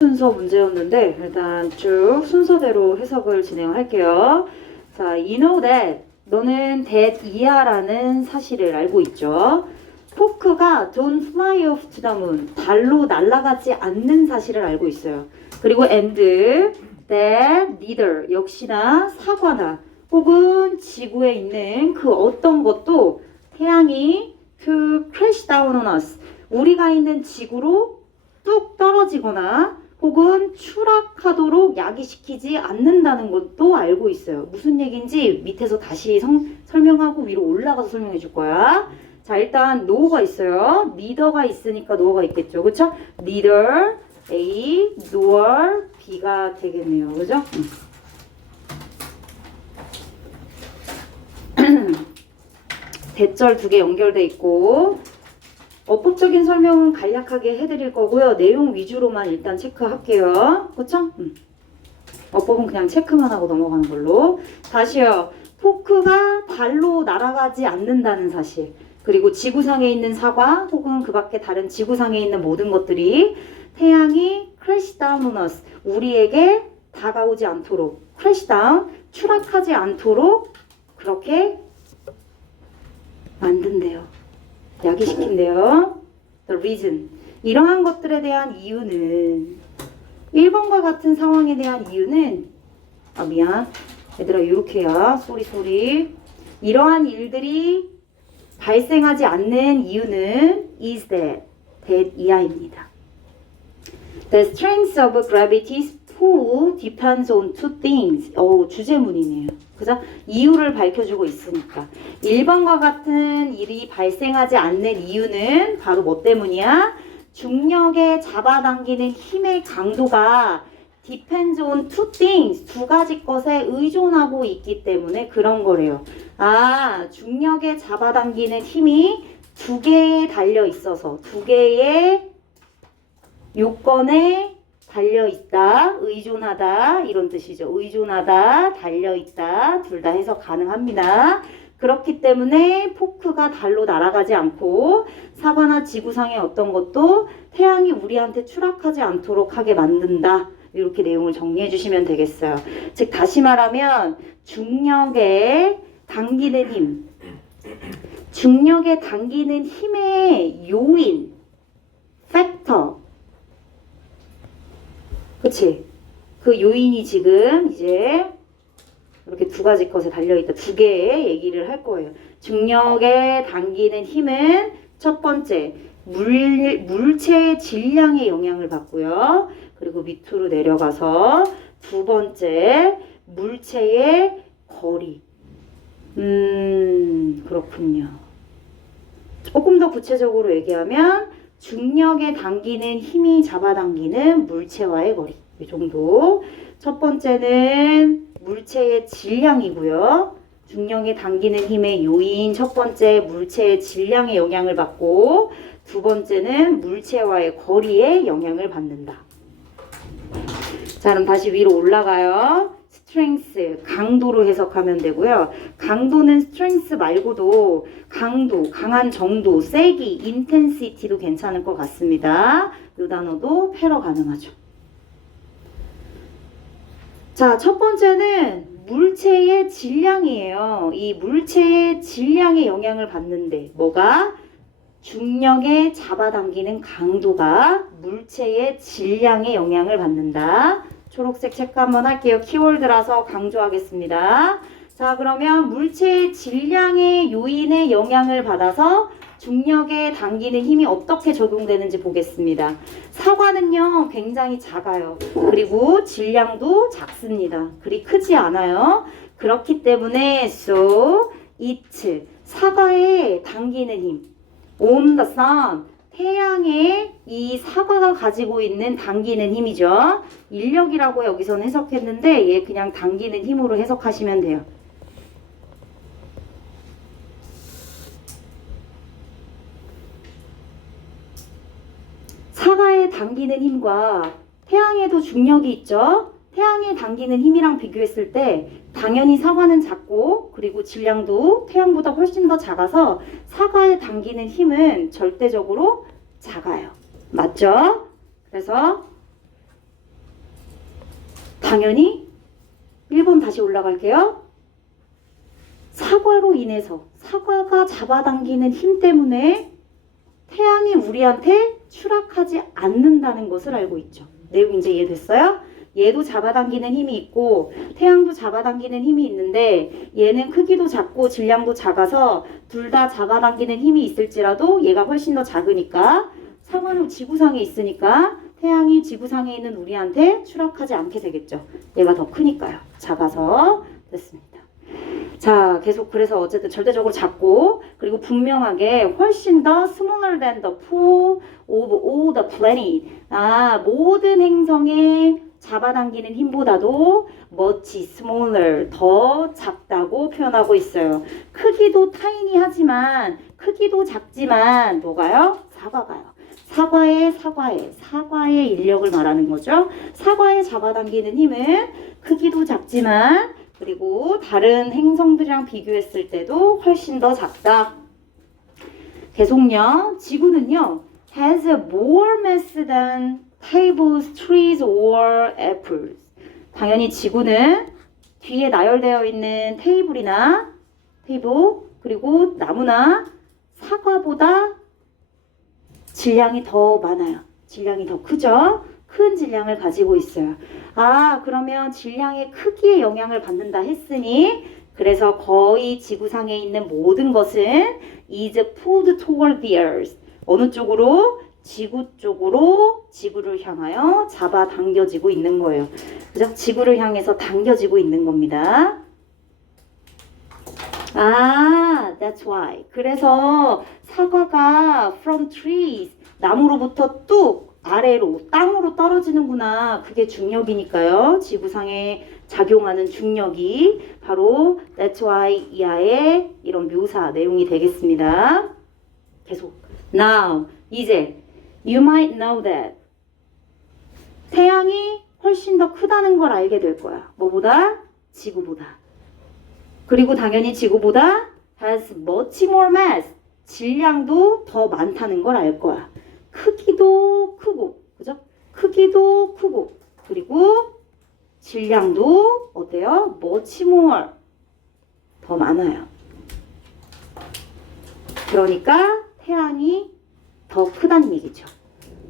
순서 문제였는데 일단 쭉 순서대로 해석을 진행할게요. 자, you know that 너는 that 이하라는 사실을 알고 있죠. 포크가 don't fly off to the moon 달로 날아가지 않는 사실을 알고 있어요. 그리고 and that neither 역시나 사과나 혹은 지구에 있는 그 어떤 것도 태양이 to crash down on us 우리가 있는 지구로 뚝 떨어지거나 혹은 추락하도록 야기시키지 않는다는 것도 알고 있어요. 무슨 얘기인지 밑에서 다시 설명하고 위로 올라가서 설명해 줄 거야. 자, 일단 no가 있어요. neither가 있으니까 no가 있겠죠. 그쵸? neither A nor B가 되겠네요. 그죠? 대절 두 개 연결돼 있고 어법적인 설명은 간략하게 해드릴 거고요. 내용 위주로만 일단 체크할게요. 그쵸? 어법은 그냥 체크만 하고 넘어가는 걸로. 다시요. 포크가 달로 날아가지 않는다는 사실. 그리고 지구상에 있는 사과 혹은 그 밖에 다른 지구상에 있는 모든 것들이 태양이 crash down on us. 우리에게 다가오지 않도록 crash down, 추락하지 않도록 그렇게 만든대요. 야기시킨대요. The reason. 이러한 것들에 대한 이유는 1번과 같은 상황에 대한 이유는 미안. 얘들아 이렇게야. 쏘리. 이러한 일들이 발생하지 않는 이유는 is that 이하입니다. The strength of gravity's pull depends on two things. 주제문이네요. 그죠? 이유를 밝혀주고 있으니까. 1번과 같은 일이 발생하지 않는 이유는 바로 뭐 때문이야? 중력에 잡아당기는 힘의 강도가 depends on two things. 두 가지 것에 의존하고 있기 때문에 그런 거래요. 중력에 잡아당기는 힘이 두 개에 달려 있어서 두 개의 요건에 달려있다, 의존하다 이런 뜻이죠. 의존하다, 달려있다 둘 다 해석 가능합니다. 그렇기 때문에 포크가 달로 날아가지 않고 사과나 지구상의 어떤 것도 태양이 우리한테 추락하지 않도록 하게 만든다. 이렇게 내용을 정리해 주시면 되겠어요. 즉 다시 말하면 중력에 당기는 힘, 중력에 당기는 힘의 요인, 팩터 그치? 그 요인이 지금 이제 이렇게 두 가지 것에 달려있다. 두 개의 얘기를 할 거예요. 중력에 당기는 힘은 첫 번째, 물체의 질량에 영향을 받고요. 그리고 밑으로 내려가서 두 번째, 물체의 거리. 그렇군요. 조금 더 구체적으로 얘기하면 중력에 당기는 힘이 잡아당기는 물체와의 거리. 이 정도. 첫 번째는 물체의 질량이고요. 중력에 당기는 힘의 요인 첫 번째 물체의 질량에 영향을 받고 두 번째는 물체와의 거리에 영향을 받는다. 자, 그럼 다시 위로 올라가요. strength, 강도로 해석하면 되고요. 강도는 strength 말고도 강도, 강한 정도, 세기, intensity도 괜찮을 것 같습니다. 이 단어도 패러 가능하죠. 자, 첫 번째는 물체의 질량이에요. 이 물체의 질량에 영향을 받는데 뭐가? 중력에 잡아당기는 강도가 물체의 질량에 영향을 받는다. 초록색 체크 한번 할게요. 키워드라서 강조하겠습니다. 자, 그러면 물체의 질량의 요인에 영향을 받아서 중력에 당기는 힘이 어떻게 적용되는지 보겠습니다. 사과는요, 굉장히 작아요. 그리고 질량도 작습니다. 그리 크지 않아요. 그렇기 때문에 so it, 사과에 당기는 힘, on the sun, 태양에 이 사과가 가지고 있는 당기는 힘이죠. 인력이라고 여기서는 해석했는데 얘 그냥 당기는 힘으로 해석하시면 돼요. 사과에 당기는 힘과 태양에도 중력이 있죠. 태양에 당기는 힘이랑 비교했을 때 당연히 사과는 작고 그리고 질량도 태양보다 훨씬 더 작아서 사과에 당기는 힘은 절대적으로 작아요. 맞죠? 그래서 당연히 1번 다시 올라갈게요. 사과로 인해서 사과가 잡아당기는 힘 때문에 태양이 우리한테 추락하지 않는다는 것을 알고 있죠. 내용 이제 이해됐어요? 얘도 잡아당기는 힘이 있고 태양도 잡아당기는 힘이 있는데 얘는 크기도 작고 질량도 작아서 둘 다 잡아당기는 힘이 있을지라도 얘가 훨씬 더 작으니까 사과는 지구상에 있으니까 태양이 지구상에 있는 우리한테 추락하지 않게 되겠죠. 얘가 더 크니까요. 작아서 됐습니다. 자, 계속 그래서 어쨌든 절대적으로 작고 그리고 분명하게 훨씬 더 smaller than the pull of all the planet. 모든 행성의 잡아당기는 힘보다도 much smaller, 더 작다고 표현하고 있어요. 크기도 tiny 크기도 작지만 뭐가요? 사과가요. 사과의 인력을 말하는 거죠. 사과에 잡아당기는 힘은 크기도 작지만 그리고 다른 행성들이랑 비교했을 때도 훨씬 더 작다. 계속요. 지구는요. has more mass than tables, trees, or apples. 당연히 지구는 뒤에 나열되어 있는 테이블 그리고 나무나 사과보다 질량이 더 많아요. 질량이 더 크죠? 큰 질량을 가지고 있어요. 그러면 질량의 크기에 영향을 받는다 했으니 그래서 거의 지구상에 있는 모든 것은 is pulled toward the earth. 어느 쪽으로? 지구 쪽으로 지구를 향하여 잡아당겨지고 있는 거예요. 그죠? 지구를 향해서 당겨지고 있는 겁니다. That's why. 그래서 사과가 from trees, 나무로부터 뚝 아래로 땅으로 떨어지는구나. 그게 중력이니까요. 지구상에 작용하는 중력이 바로 that's why 이하의 이런 묘사 내용이 되겠습니다. 계속. Now, 이제 you might know that 태양이 훨씬 더 크다는 걸 알게 될 거야. 뭐보다? 지구보다. 그리고 당연히 지구보다 has much more mass, 질량도 더 많다는 걸 알 거야. 크기도 크고, 그죠? 크기도 크고, 그리고 질량도 어때요? much more, 더 많아요. 그러니까 태양이 더 크다는 얘기죠.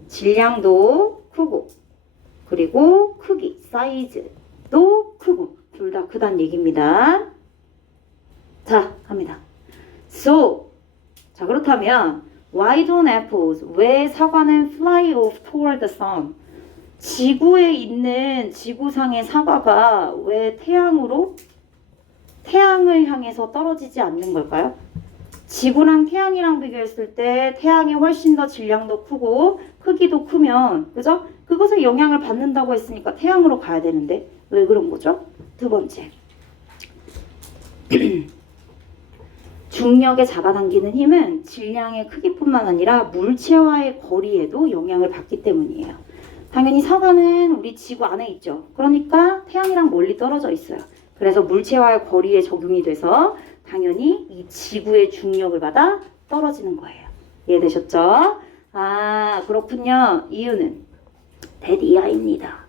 질량도 크고, 그리고 크기, 사이즈도 크고, 둘 다 크다는 얘기입니다. 자, 갑니다. So, 자 그렇다면 why don't apples? 왜 사과는 fly off toward the sun? 지구에 있는 지구상의 사과가 왜 태양을 향해서 떨어지지 않는 걸까요? 지구랑 태양이랑 비교했을 때 태양이 훨씬 더 질량도 크고 크기도 크면 그죠? 그것에 영향을 받는다고 했으니까 태양으로 가야 되는데 왜 그런 거죠? 두 번째. 중력에 잡아당기는 힘은 질량의 크기뿐만 아니라 물체와의 거리에도 영향을 받기 때문이에요. 당연히 사과는 우리 지구 안에 있죠. 그러니까 태양이랑 멀리 떨어져 있어요. 그래서 물체와의 거리에 적용이 돼서 당연히 이 지구의 중력을 받아 떨어지는 거예요. 이해되셨죠? 그렇군요. 이유는 that 이하입니다.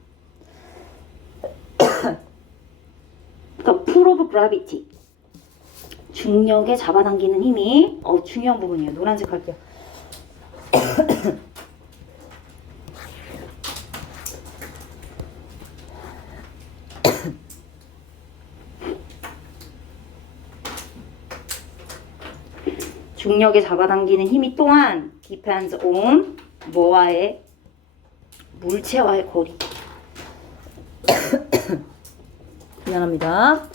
The pull of gravity. 중력에 잡아당기는 힘이 중요한 부분이에요. 노란색 할게요. 중력에 잡아당기는 힘이 또한 depends on 뭐와의 물체와의 거리. 미안합니다.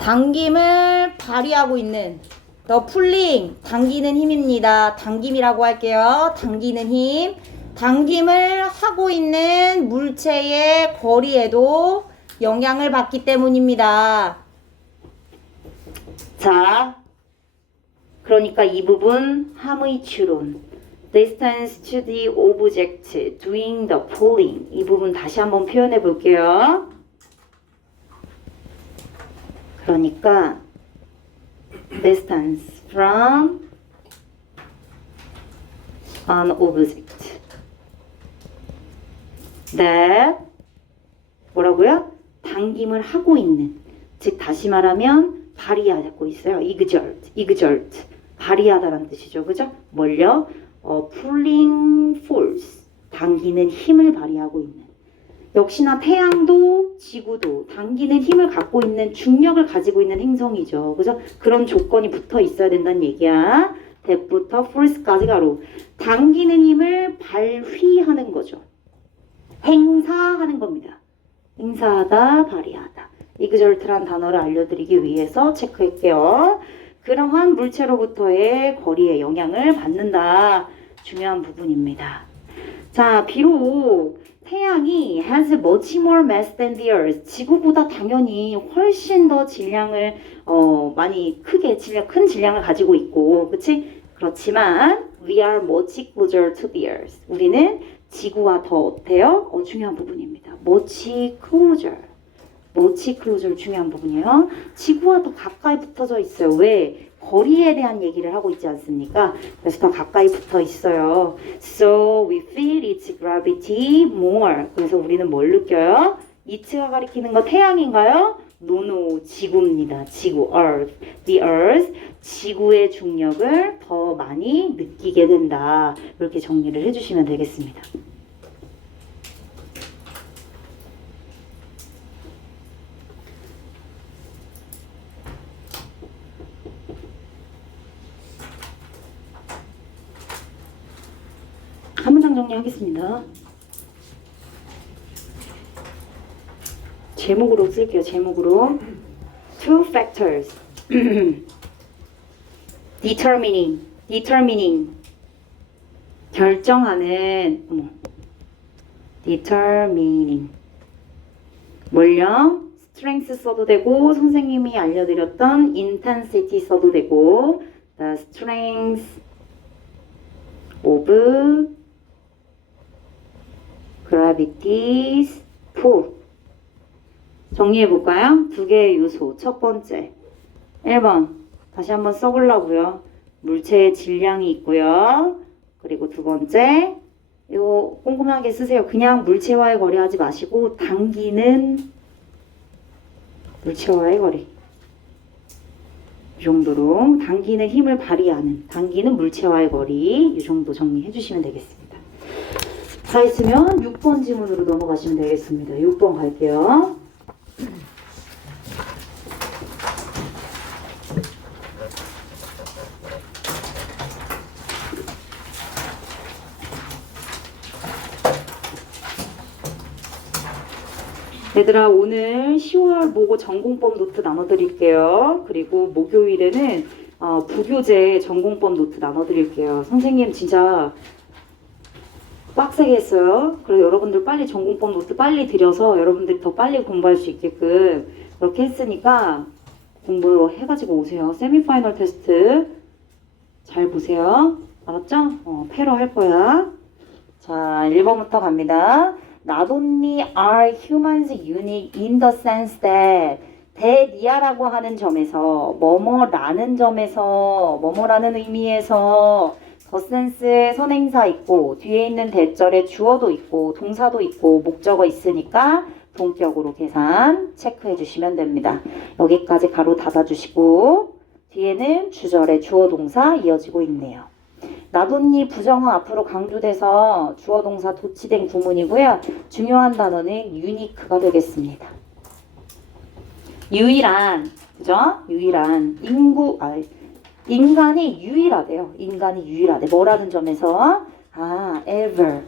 당김을 발휘하고 있는 the pulling, 당기는 힘입니다. 당김이라고 할게요. 당기는 힘. 당김을 하고 있는 물체의 거리에도 영향을 받기 때문입니다. 자, 그러니까 이 부분 함의 추론, distance to the object doing the pulling, 이 부분 다시 한번 표현해 볼게요. 그러니까 distance from an object, that 뭐라고요? 당김을 하고 있는. 즉 다시 말하면 발휘하고 있어요. exert. 발휘하다라는 뜻이죠. 그죠? 뭘요? pulling force. 당기는 힘을 발휘하고 있는. 역시나 태양도 지구도 당기는 힘을 갖고 있는 중력을 가지고 있는 행성이죠. 그죠? 그런 조건이 붙어 있어야 된다는 얘기야. that부터 force까지 가로. 당기는 힘을 발휘하는 거죠. 행사하는 겁니다. 행사하다, 발휘하다. exert란 단어를 알려드리기 위해서 체크할게요. 그러한 물체로부터의 거리에 영향을 받는다. 중요한 부분입니다. 자, 비록 태양이 has much more mass than the earth. 지구보다 당연히 훨씬 더 질량을 많이 큰 질량을 가지고 있고, 그렇지? 그렇지만 we are much closer to the earth. 우리는 지구와 더 어때요? 중요한 부분입니다. much closer 중요한 부분이에요. 지구와 더 가까이 붙어져 있어요. 왜? 거리에 대한 얘기를 하고 있지 않습니까? 그래서 더 가까이 붙어 있어요. So we feel its gravity more. 그래서 우리는 뭘 느껴요? it가 가리키는 거 태양인가요? No, 지구입니다. 지구, earth. The earth, 지구의 중력을 더 많이 느끼게 된다. 이렇게 정리를 해주시면 되겠습니다. 한 문장 정리하겠습니다. 제목으로 쓸게요. 제목으로. Two factors. determining. 결정하는. determining. 뭘요? strength 써도 되고, 선생님이 알려드렸던 intensity 써도 되고, the strength of gravity's pull. 정리해볼까요? 두 개의 요소. 첫 번째 1번 다시 한번 써보려고요. 물체의 질량이 있고요. 그리고 두 번째 이거 꼼꼼하게 쓰세요. 그냥 물체와의 거리 하지 마시고 당기는 물체와의 거리. 이 정도로 당기는 힘을 발휘하는 당기는 물체와의 거리 이 정도 정리해 주시면 되겠습니다. 다 있으면 6번 지문으로 넘어가시면 되겠습니다. 6번 갈게요. 얘들아 오늘 10월 모고 전공법 노트 나눠드릴게요. 그리고 목요일에는 부교재 전공법 노트 나눠드릴게요. 선생님 진짜 빡세게 했어요. 그래서 여러분들 빨리 전공법 노트 빨리 드려서 여러분들이 더 빨리 공부할 수 있게끔 그렇게 했으니까 공부해가지고 오세요. 세미파이널 테스트 잘 보세요. 알았죠? 패러 할 거야. 자, 1번부터 갑니다. Not only are humans unique in the sense that 대니아라고 하는 점에서 뭐뭐라는 점에서 뭐뭐라는 의미에서 더 센스에 선행사 있고 뒤에 있는 대절에 주어도 있고 동사도 있고 목적어 있으니까 동격으로 계산 체크해 주시면 됩니다. 여기까지 가로 닫아주시고 뒤에는 주절에 주어 동사 이어지고 있네요. 나돈니 부정어 앞으로 강조돼서 주어 동사 도치된 구문이고요. 중요한 단어는 유니크가 되겠습니다. 유일한, 그죠? 유일한 인간이 유일하대요. 인간이 유일하대. 뭐라는 점에서 ever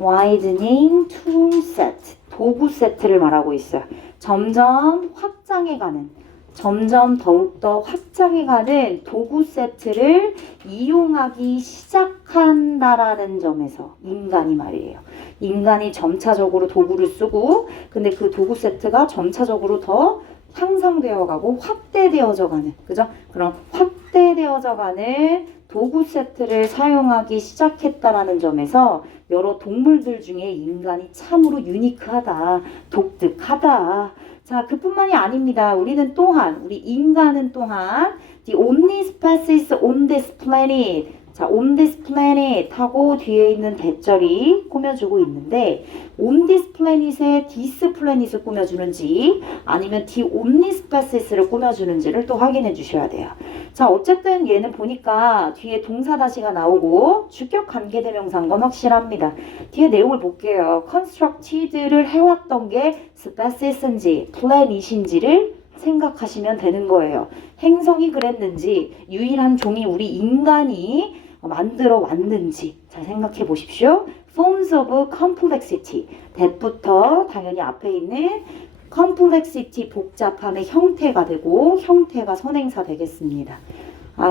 widening tool set 도구 세트를 말하고 있어요. 점점 확장해가는 점점 더욱더 확장해가는 도구 세트를 이용하기 시작한다라는 점에서 인간이 말이에요. 인간이 점차적으로 도구를 쓰고 근데 그 도구 세트가 점차적으로 더 향상되어 가고 확대되어져 가는 그죠? 그런 확대되어져 가는 도구 세트를 사용하기 시작했다라는 점에서 여러 동물들 중에 인간이 참으로 유니크하다, 독특하다. 자, 그뿐만이 아닙니다. 우리 인간은 또한 the only species on this planet 자, on this planet 하고 뒤에 있는 대절이 꾸며주고 있는데 on this planet에 this planet을 꾸며주는지 아니면 the omnispeces를 꾸며주는지를 또 확인해 주셔야 돼요. 자, 어쨌든 얘는 보니까 뒤에 동사다시가 나오고 주격 관계대명사인 건 확실합니다. 뒤에 내용을 볼게요. constructed를 해왔던 게 speces인지 planet인지를 생각하시면 되는 거예요. 행성이 그랬는지 유일한 종이 우리 인간이 만들어 왔는지 잘 생각해 보십시오. Forms of complexity. that부터 당연히 앞에 있는 complexity 복잡함의 형태가 되고 형태가 선행사 되겠습니다.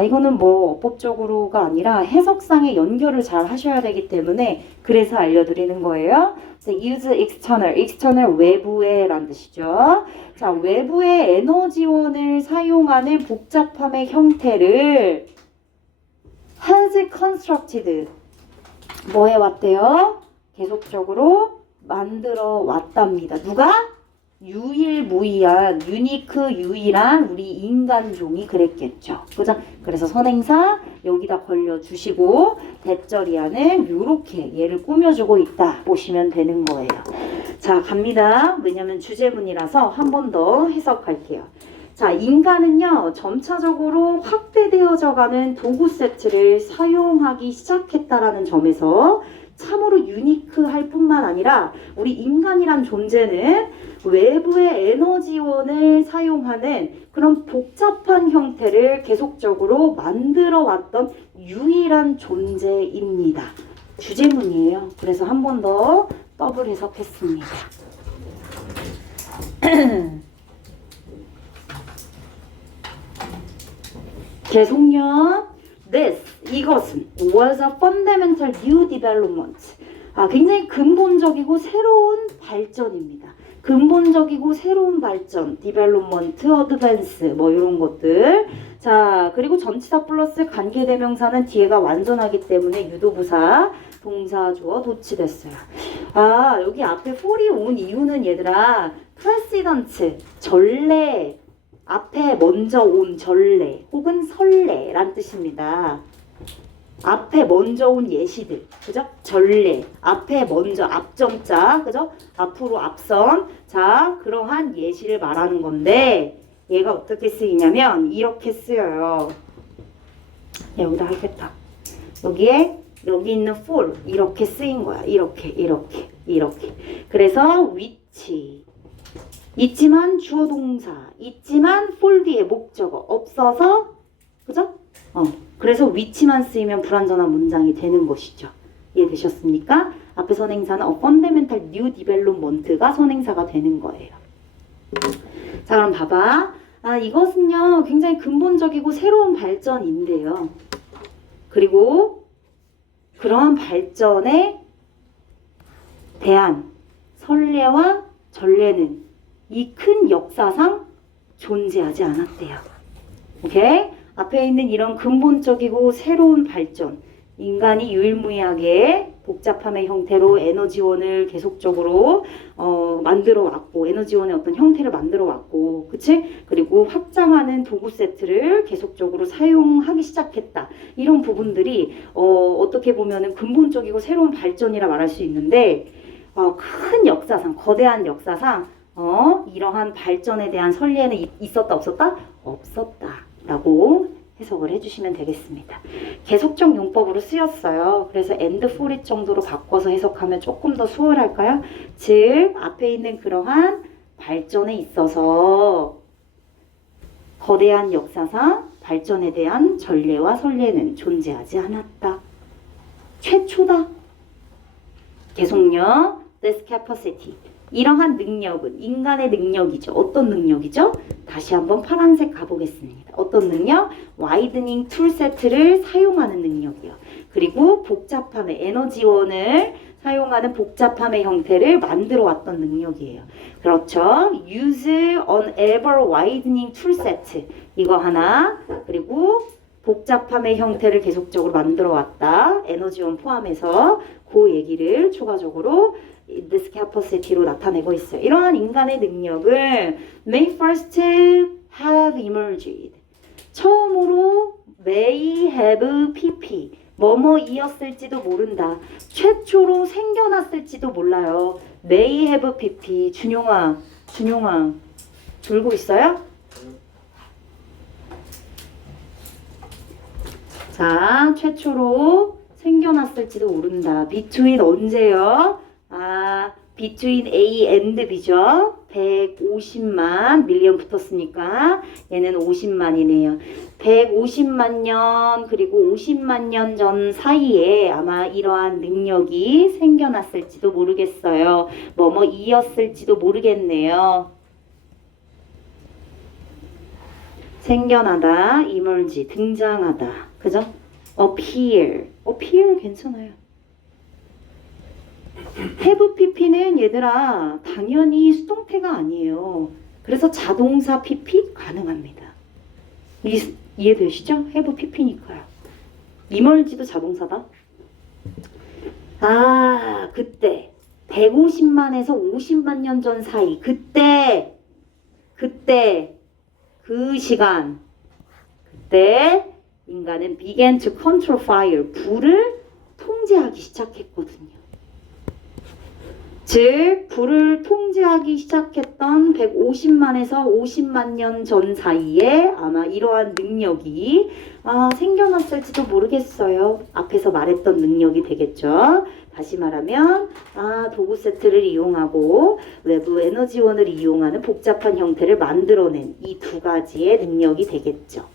이거는 뭐 어법적으로가 아니라 해석상의 연결을 잘 하셔야 되기 때문에 그래서 알려드리는 거예요. use external, external 외부의 라는 뜻이죠. 자, 외부의 에너지원을 사용하는 복잡함의 형태를 has constructed 뭐 해왔대요? 계속적으로 만들어 왔답니다. 누가? 유일무이한, 유니크 유일한 우리 인간종이 그랬겠죠. 그죠? 그래서 선행사 여기다 걸려주시고 대절이하는 요렇게 얘를 꾸며주고 있다 보시면 되는 거예요. 자, 갑니다. 왜냐면 주제문이라서 한 번 더 해석할게요. 자, 인간은요 점차적으로 확대되어져 가는 도구 세트를 사용하기 시작했다라는 점에서 참으로 유니크할 뿐만 아니라 우리 인간이란 존재는 외부의 에너지원을 사용하는 그런 복잡한 형태를 계속적으로 만들어 왔던 유일한 존재입니다. 주제문이에요. 그래서 한 번 더 더블 해석했습니다. 계속요. This, 이것은 was a fundamental new development. 굉장히 근본적이고 새로운 발전입니다. 근본적이고 새로운 발전, development, advance 뭐 이런 것들. 자, 그리고 전치사 플러스 관계대명사는 뒤에가 완전하기 때문에 유도부사, 동사, 주어, 도치됐어요. 여기 앞에 for이 온 이유는 얘들아 precedent, 전례, 앞에 먼저 온 전례 혹은 선례란 뜻입니다. 앞에 먼저 온 예시들, 그죠? 전례, 앞에 먼저 앞정자, 그죠? 앞으로 앞선, 자, 그러한 예시를 말하는 건데 얘가 어떻게 쓰이냐면 이렇게 쓰여요. 여기다 하겠다. 여기 있는 for 이렇게 쓰인 거야. 이렇게. 그래서 which 있지만 주어 동사, 있지만 for 뒤에 목적어 없어서, 그죠? 그래서 which만 쓰이면 불완전한 문장이 되는 것이죠. 이해되셨습니까? 앞에 선행사는 a fundamental new development가 선행사가 되는 거예요. 자, 그럼 봐봐. 이것은요 굉장히 근본적이고 새로운 발전인데요. 그리고 그러한 발전에 대한 선례와 전례는 이 큰 역사상 존재하지 않았대요. 오케이? 앞에 있는 이런 근본적이고 새로운 발전, 인간이 유일무이하게 복잡함의 형태로 에너지원을 계속적으로 만들어 왔고, 에너지원의 어떤 형태를 만들어 왔고, 그치? 그리고 확장하는 도구 세트를 계속적으로 사용하기 시작했다. 이런 부분들이 어떻게 보면은 근본적이고 새로운 발전이라 말할 수 있는데, 큰 역사상, 거대한 역사상 이러한 발전에 대한 선례는 있었다 없었다? 없었다 라고 해석을 해주시면 되겠습니다. 계속적 용법으로 쓰였어요. 그래서 and for it 정도로 바꿔서 해석하면 조금 더 수월할까요? 즉 앞에 있는 그러한 발전에 있어서 거대한 역사상 발전에 대한 전례와 선례는 존재하지 않았다. 최초다. 계속요. This capacity. 이러한 능력은 인간의 능력이죠. 어떤 능력이죠? 다시 한번 파란색 가보겠습니다. 어떤 능력? 와이드닝 툴 세트를 사용하는 능력이요. 그리고 복잡함의 에너지원을 사용하는 복잡함의 형태를 만들어 왔던 능력이에요. 그렇죠? Use an ever widening tool set. 이거 하나. 그리고 복잡함의 형태를 계속적으로 만들어 왔다. 에너지원 포함해서 그 얘기를 추가적으로 this capacity로 나타내고 있어요. 이러한 인간의 능력을 may first have emerged. 처음으로 may have pp. 뭐뭐이었을지도 모른다. 최초로 생겨났을지도 몰라요. May have pp. 준용아 졸고 있어요? 자, 최초로 생겨났을지도 모른다. between 언제요? between A and B죠. 150만 밀리언 붙었으니까 얘는 50만이네요. 150만 년 그리고 50만 년 전 사이에 아마 이러한 능력이 생겨났을지도 모르겠어요. 뭐뭐이었을지도 모르겠네요. 생겨나다, emerge, 등장하다. 그죠? appear 괜찮아요. have pp는 얘들아 당연히 수동태가 아니에요. 그래서 자동사 pp 가능합니다. 이해되시죠? have pp니까요. emerge도 자동사다. 그때 150만에서 50만 년 전 사이 그때 그 시간 그때 인간은 began to control fire 불을 통제하기 시작했거든요. 즉 불을 통제하기 시작했던 150만에서 50만 년 전 사이에 아마 이러한 능력이 생겨났을지도 모르겠어요. 앞에서 말했던 능력이 되겠죠. 다시 말하면 도구 세트를 이용하고 외부 에너지원을 이용하는 복잡한 형태를 만들어낸 이 두 가지의 능력이 되겠죠.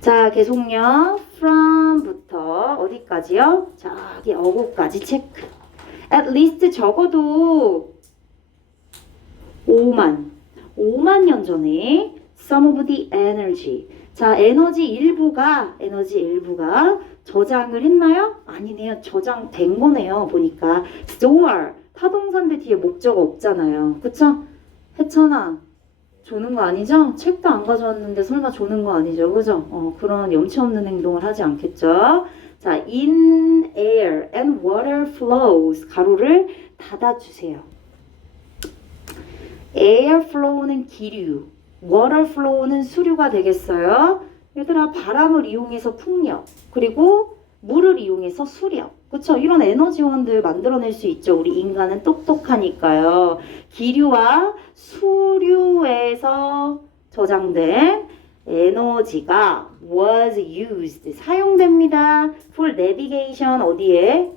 자, 계속요. from부터 어디까지요? 저기 어구까지 체크. at least 적어도 5만 년 전에 some of the energy. 자, 에너지 일부가 저장을 했나요? 아니네요. 저장된 거네요. 보니까 store 타동사인데 뒤에 목적 없잖아요. 그쵸? 해찬아 조는 거 아니죠? 책도 안 가져왔는데 설마 조는 거 아니죠? 그죠? 그런 염치 없는 행동을 하지 않겠죠? 자, in air and water flows 가로를 닫아주세요. air flow는 기류, water flow는 수류가 되겠어요. 얘들아 바람을 이용해서 풍력, 그리고 물을 이용해서 수력. 그쵸? 이런 에너지원들 만들어낼 수 있죠. 우리 인간은 똑똑하니까요. 기류와 수류에서 저장된 에너지가 was used 사용됩니다. for navigation 어디에?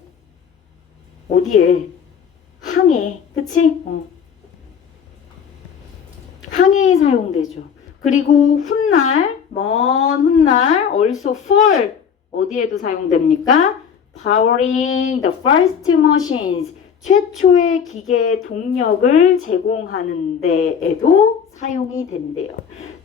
항해. 그치? 항해에 사용되죠. 그리고 먼 훗날 also for 어디에도 사용됩니까? powering the first machines 최초의 기계의 동력을 제공하는 데에도 사용이 된대요.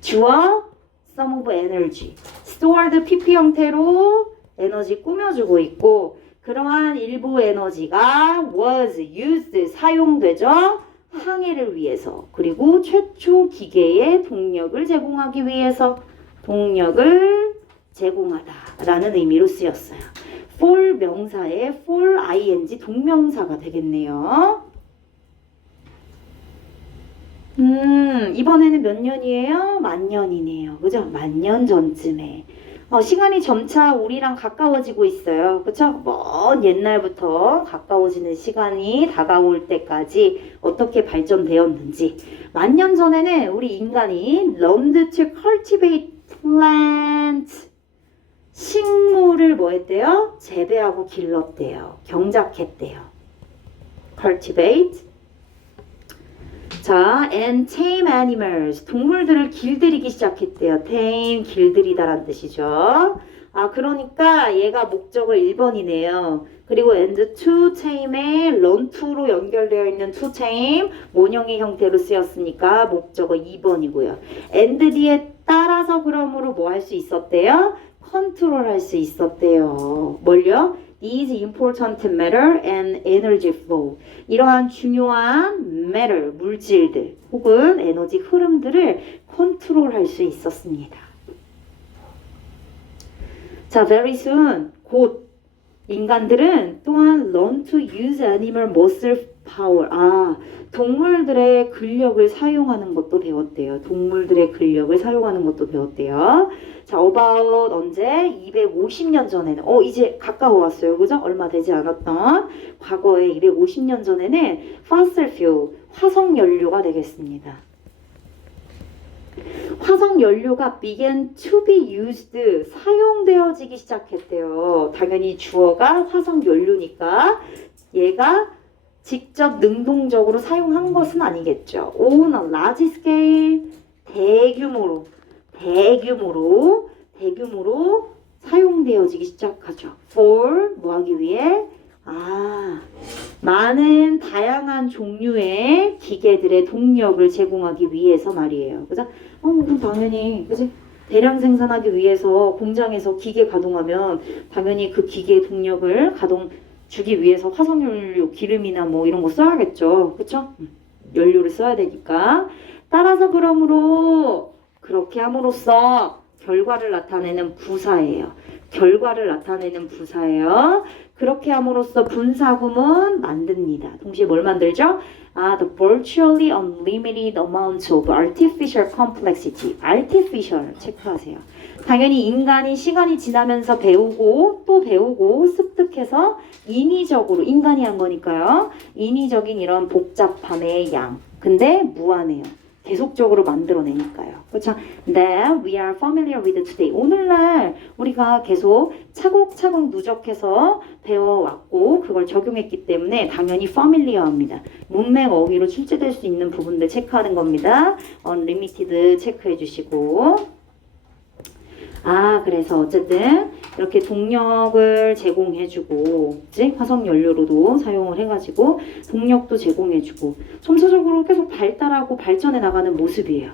주어 some of energy stored pp 형태로 에너지 꾸며주고 있고 그러한 일부 에너지가 was used 사용되죠. 항해를 위해서 그리고 최초 기계의 동력을 제공하기 위해서 동력을 제공하다 라는 의미로 쓰였어요. for 명사에 for ing 동명사가 되겠네요. 이번에는 몇 년이에요? 만년이네요. 그죠? 만년 전쯤에. 시간이 점차 우리랑 가까워지고 있어요. 그쵸? 먼 옛날부터 가까워지는 시간이 다가올 때까지 어떻게 발전되었는지. 만년 전에는 우리 인간이 learned to cultivate plant 식물을 뭐 했대요? 재배하고 길렀대요. 경작했대요. cultivate. 자, and tame animals. 동물들을 길들이기 시작했대요. tame, 길들이다란 뜻이죠. 그러니까 얘가 목적어 1번이네요. 그리고 and to tame에 learn to로 연결되어 있는 to tame, 원형의 형태로 쓰였으니까 목적어 2번이고요. and 뒤에 따라서 그러므로 뭐 할 수 있었대요? 컨트롤 할 수 있었대요. 뭘요? These important matter and energy flow. 이러한 중요한 matter, 물질들 혹은 에너지 흐름들을 컨트롤 할 수 있었습니다. 자, very soon, 곧 인간들은 또한 learn to use animal muscle power. 동물들의 근력을 사용하는 것도 배웠대요. 동물들의 근력을 사용하는 것도 배웠대요. 자, about 언제? 250년 전에는 이제 가까워 왔어요. 그죠? 얼마 되지 않았던 과거에 250년 전에는 fossil fuel, 화석 연료가 되겠습니다. 화석 연료가 began to be used, 사용되어지기 시작했대요. 당연히 주어가 화석 연료니까 얘가 직접 능동적으로 사용한 것은 아니겠죠. on a large scale, 대규모로 사용되어지기 시작하죠. for, 뭐 하기 위해? 많은 다양한 종류의 기계들의 동력을 제공하기 위해서 말이에요. 그죠? 그럼 당연히, 그지? 대량 생산하기 위해서 공장에서 기계 가동하면 당연히 그 기계의 동력을 주기 위해서 화석연료, 기름이나 뭐 이런 거 써야겠죠. 그쵸? 연료를 써야 되니까. 따라서 그러므로 그렇게 함으로써 결과를 나타내는 부사예요. 그렇게 함으로써 분사구문 만듭니다. 동시에 뭘 만들죠? The virtually unlimited amount of artificial complexity. artificial 체크하세요. 당연히 인간이 시간이 지나면서 배우고 또 배우고 습득해서 인위적으로 인간이 한 거니까요. 인위적인 이런 복잡함의 양. 근데 무한해요. 계속적으로 만들어내니까요. 그렇죠? That we are familiar with today. 오늘날 우리가 계속 차곡차곡 누적해서 배워왔고 그걸 적용했기 때문에 당연히 familiar합니다. 문맥 어휘로 출제될 수 있는 부분들 체크하는 겁니다. unlimited 체크해 주시고 그래서 어쨌든 이렇게 동력을 제공해주고, 그치? 화석 연료로도 사용을 해가지고 동력도 제공해주고 점차적으로 계속 발달하고 발전해 나가는 모습이에요.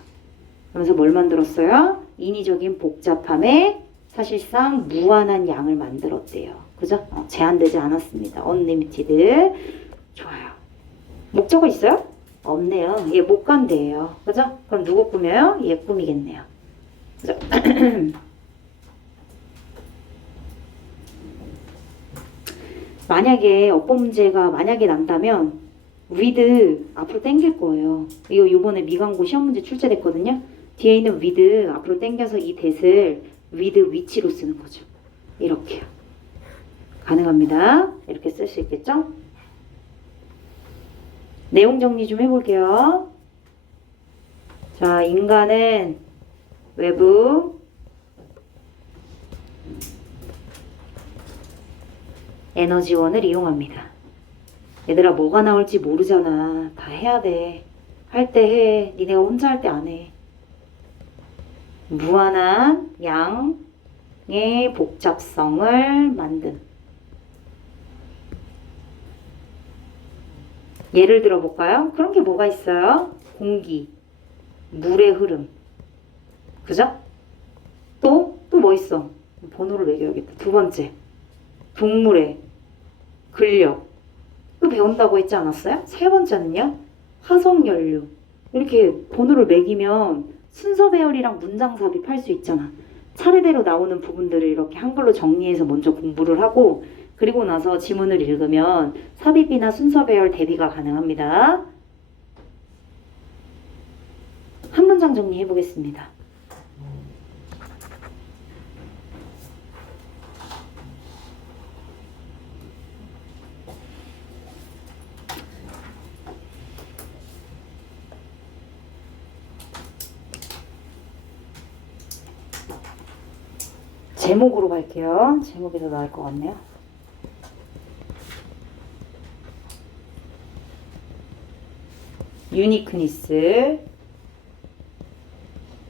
그러면서 뭘 만들었어요? 인위적인 복잡함에 사실상 무한한 양을 만들었대요. 그죠? 제한되지 않았습니다. unlimited. 좋아요. 목적어 있어요? 없네요. 얘 못 간대요. 그죠? 그럼 누구 꾸며요? 얘 꾸미겠네요. 그죠? 만약에 어법 문제가 난다면 with 앞으로 당길 거예요. 이거 요번에 미광고 시험 문제 출제됐거든요. 뒤에 있는 with 앞으로 당겨서 이 that을 with which로 쓰는 거죠. 이렇게요. 가능합니다. 이렇게 쓸 수 있겠죠? 내용 정리 좀 해볼게요. 자, 인간은 외부 에너지원을 이용합니다. 얘들아, 뭐가 나올지 모르잖아. 다 해야 돼. 할 때 해. 니네가 혼자 할 때 안 해. 무한한 양의 복잡성을 만든. 예를 들어 볼까요? 그런 게 뭐가 있어요? 공기, 물의 흐름. 그죠? 또 뭐 있어? 번호를 매겨야겠다. 두 번째. 동물의 근력. 또 배운다고 했지 않았어요? 세 번째는요? 화석연료. 이렇게 번호를 매기면 순서 배열이랑 문장 삽입할 수 있잖아. 차례대로 나오는 부분들을 이렇게 한글로 정리해서 먼저 공부를 하고 그리고 나서 지문을 읽으면 삽입이나 순서 배열 대비가 가능합니다. 한 문장 정리해 보겠습니다. 제목으로 갈게요. 제목이 더 나을 것 같네요. 유니크니스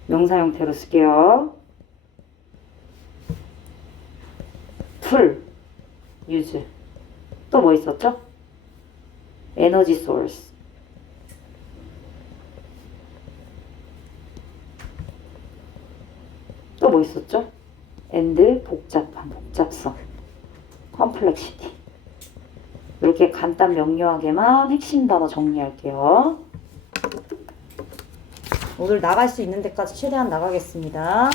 명사 형태로 쓸게요. 풀, 유즈. 또 뭐 있었죠? 에너지 소스. 또 뭐 있었죠? and 복잡성, complexity. 이렇게 간단 명료하게만 핵심 단어 정리할게요. 오늘 나갈 수 있는 데까지 최대한 나가겠습니다.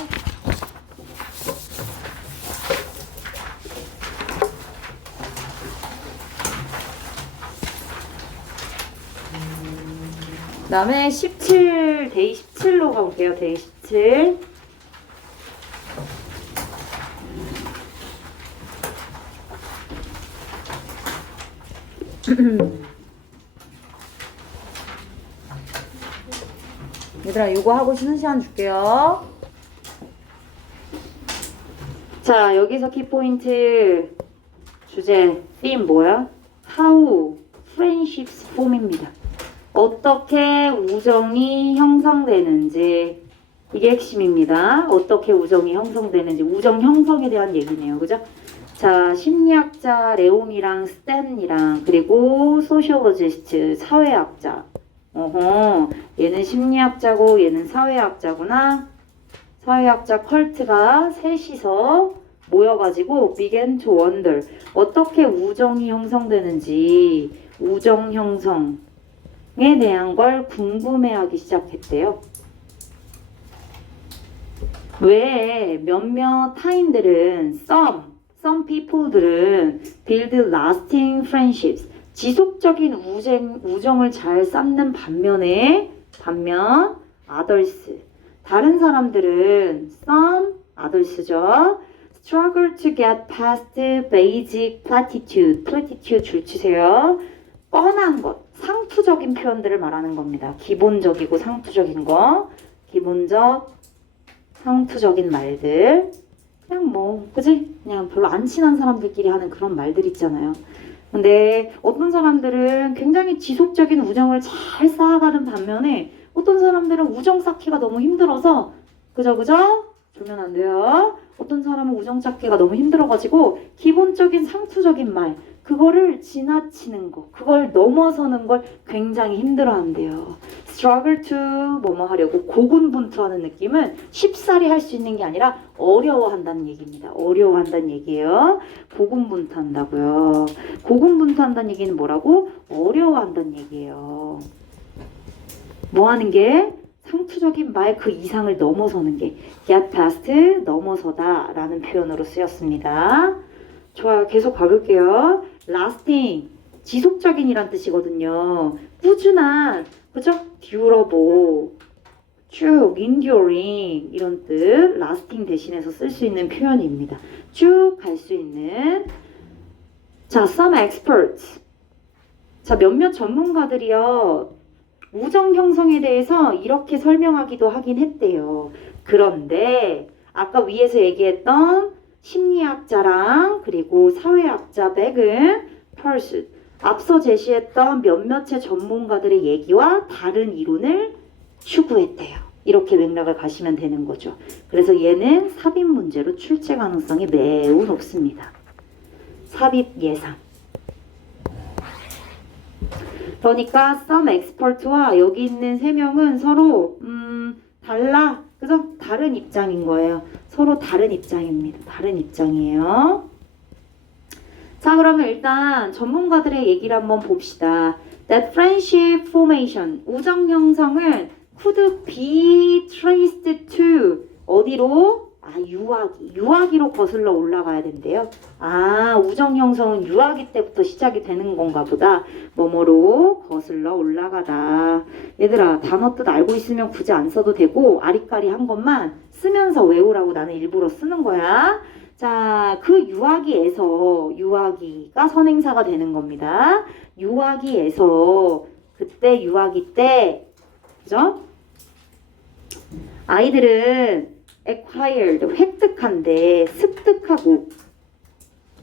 다음에 17, 데이 17로 가볼게요. 데이 17. 얘들아, 이거 하고 쉬는 시간 줄게요. 자, 여기서 키포인트 주제, theme 뭐야? How friendships form입니다. 어떻게 우정이 형성되는지, 이게 핵심입니다. 어떻게 우정이 형성되는지, 우정 형성에 대한 얘기네요. 그죠? 자, 심리학자 레옹이랑 스탠이랑, 그리고 소시올로지스트 사회학자. 얘는 심리학자고 얘는 사회학자구나. 사회학자 컬트가 셋이서 모여가지고 began to wonder, 어떻게 우정이 형성되는지, 우정 형성에 대한 걸 궁금해하기 시작했대요. 왜 몇몇 타인들은 some people들은 build lasting friendships, 지속적인 우정을 잘 쌓는 반면 others, 다른 사람들은 some others죠. struggle to get past basic platitude 줄 치세요. 뻔한 것, 상투적인 표현들을 말하는 겁니다. 기본적이고 상투적인 거, 기본적, 상투적인 말들. 그냥 뭐, 그지? 그냥 별로 안 친한 사람들끼리 하는 그런 말들 있잖아요. 근데 어떤 사람들은 굉장히 지속적인 우정을 잘 쌓아가는 반면에 어떤 사람들은 우정 쌓기가 너무 힘들어서, 그죠? 주면 안 돼요. 어떤 사람은 우정 쌓기가 너무 힘들어가지고 기본적인 상투적인 말, 그거를 지나치는 거, 그걸 넘어서는 걸 굉장히 힘들어한대요. struggle to 뭐뭐 하려고 고군분투하는 느낌은 쉽사리 할 수 있는 게 아니라 어려워한다는 얘기입니다. 어려워한다는 얘기예요. 고군분투한다고요. 고군분투한다는 얘기는 뭐라고? 어려워한다는 얘기예요. 뭐 하는 게? 상투적인 말 그 이상을 넘어서는 게 get past, 넘어서다 라는 표현으로 쓰였습니다. 좋아요. 계속 가볼게요. lasting, 지속적인이란 뜻이거든요. 꾸준한, 그죠? durable, 쭉, enduring 이런 뜻, lasting 대신해서 쓸 수 있는 표현입니다. 쭉 갈 수 있는. 자, some experts. 자, 몇몇 전문가들이요, 우정 형성에 대해서 이렇게 설명하기도 하긴 했대요. 그런데 아까 위에서 얘기했던 심리학자랑 그리고 사회학자 백은 펄스, 앞서 제시했던 몇몇의 전문가들의 얘기와 다른 이론을 추구했대요. 이렇게 맥락을 가시면 되는 거죠. 그래서 얘는 삽입 문제로 출제 가능성이 매우 높습니다. 삽입 예상. 그러니까 some expert와 여기 있는 세 명은 서로 달라. 그죠? 다른 입장인 거예요. 서로 다른 입장입니다. 다른 입장이에요. 자, 그러면 일단 전문가들의 얘기를 한번 봅시다. That friendship formation, 우정 형성은 could be traced to 어디로? 유아기로 거슬러 올라가야 된대요. 우정 형성은 유아기 때부터 시작이 되는 건가 보다. 뭐뭐로 거슬러 올라가다. 얘들아, 단어 뜻 알고 있으면 굳이 안 써도 되고 아리까리한 것만 쓰면서 외우라고 나는 일부러 쓰는 거야. 자, 그 유아기가 선행사가 되는 겁니다. 유아기에서, 그때 유아기 때, 그죠? 아이들은 acquired, 획득한데, 습득하고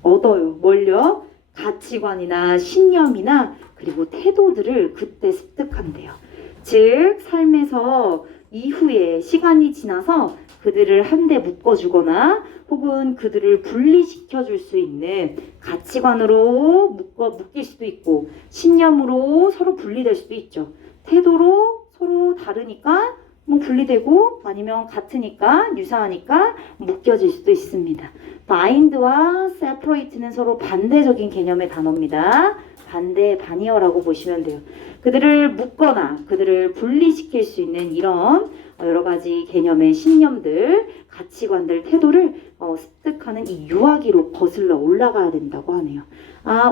얻어요. 뭘요? 가치관이나 신념이나 그리고 태도들을 그때 습득한대요. 즉, 삶에서 이후에 시간이 지나서 그들을 한데 묶어주거나 혹은 그들을 분리시켜 줄 수 있는 가치관으로 묶일 수도 있고, 신념으로 서로 분리될 수도 있죠. 태도로 서로 다르니까 뭐 분리되고, 아니면 같으니까, 유사하니까 묶여질 수도 있습니다. bind와 separate는 서로 반대적인 개념의 단어입니다. 반대, 반이어라고 보시면 돼요. 그들을 묶거나 그들을 분리시킬 수 있는 이런 여러 가지 개념의 신념들, 가치관들, 태도를 습득하는 이 유아기로 거슬러 올라가야 된다고 하네요.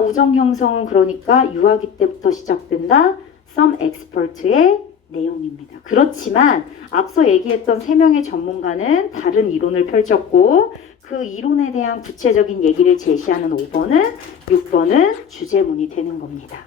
우정 형성은 그러니까 유아기 때부터 시작된다. some expert의 내용입니다. 그렇지만 앞서 얘기했던 3명의 전문가는 다른 이론을 펼쳤고 그 이론에 대한 구체적인 얘기를 제시하는 5번은 6번은 주제문이 되는 겁니다.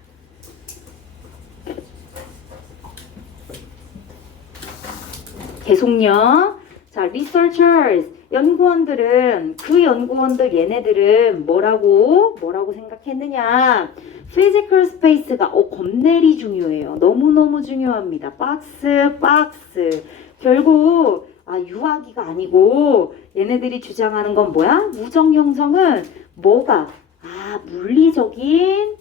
계속요. 자, researchers, 연구원들은 그 연구원들 얘네들은 뭐라고 생각했느냐? physical space가 겁내리 중요해요. 너무너무 중요합니다. 박스. 결국 유아기가 아니고 얘네들이 주장하는 건 뭐야? 우정 형성은 뭐가? 물리적인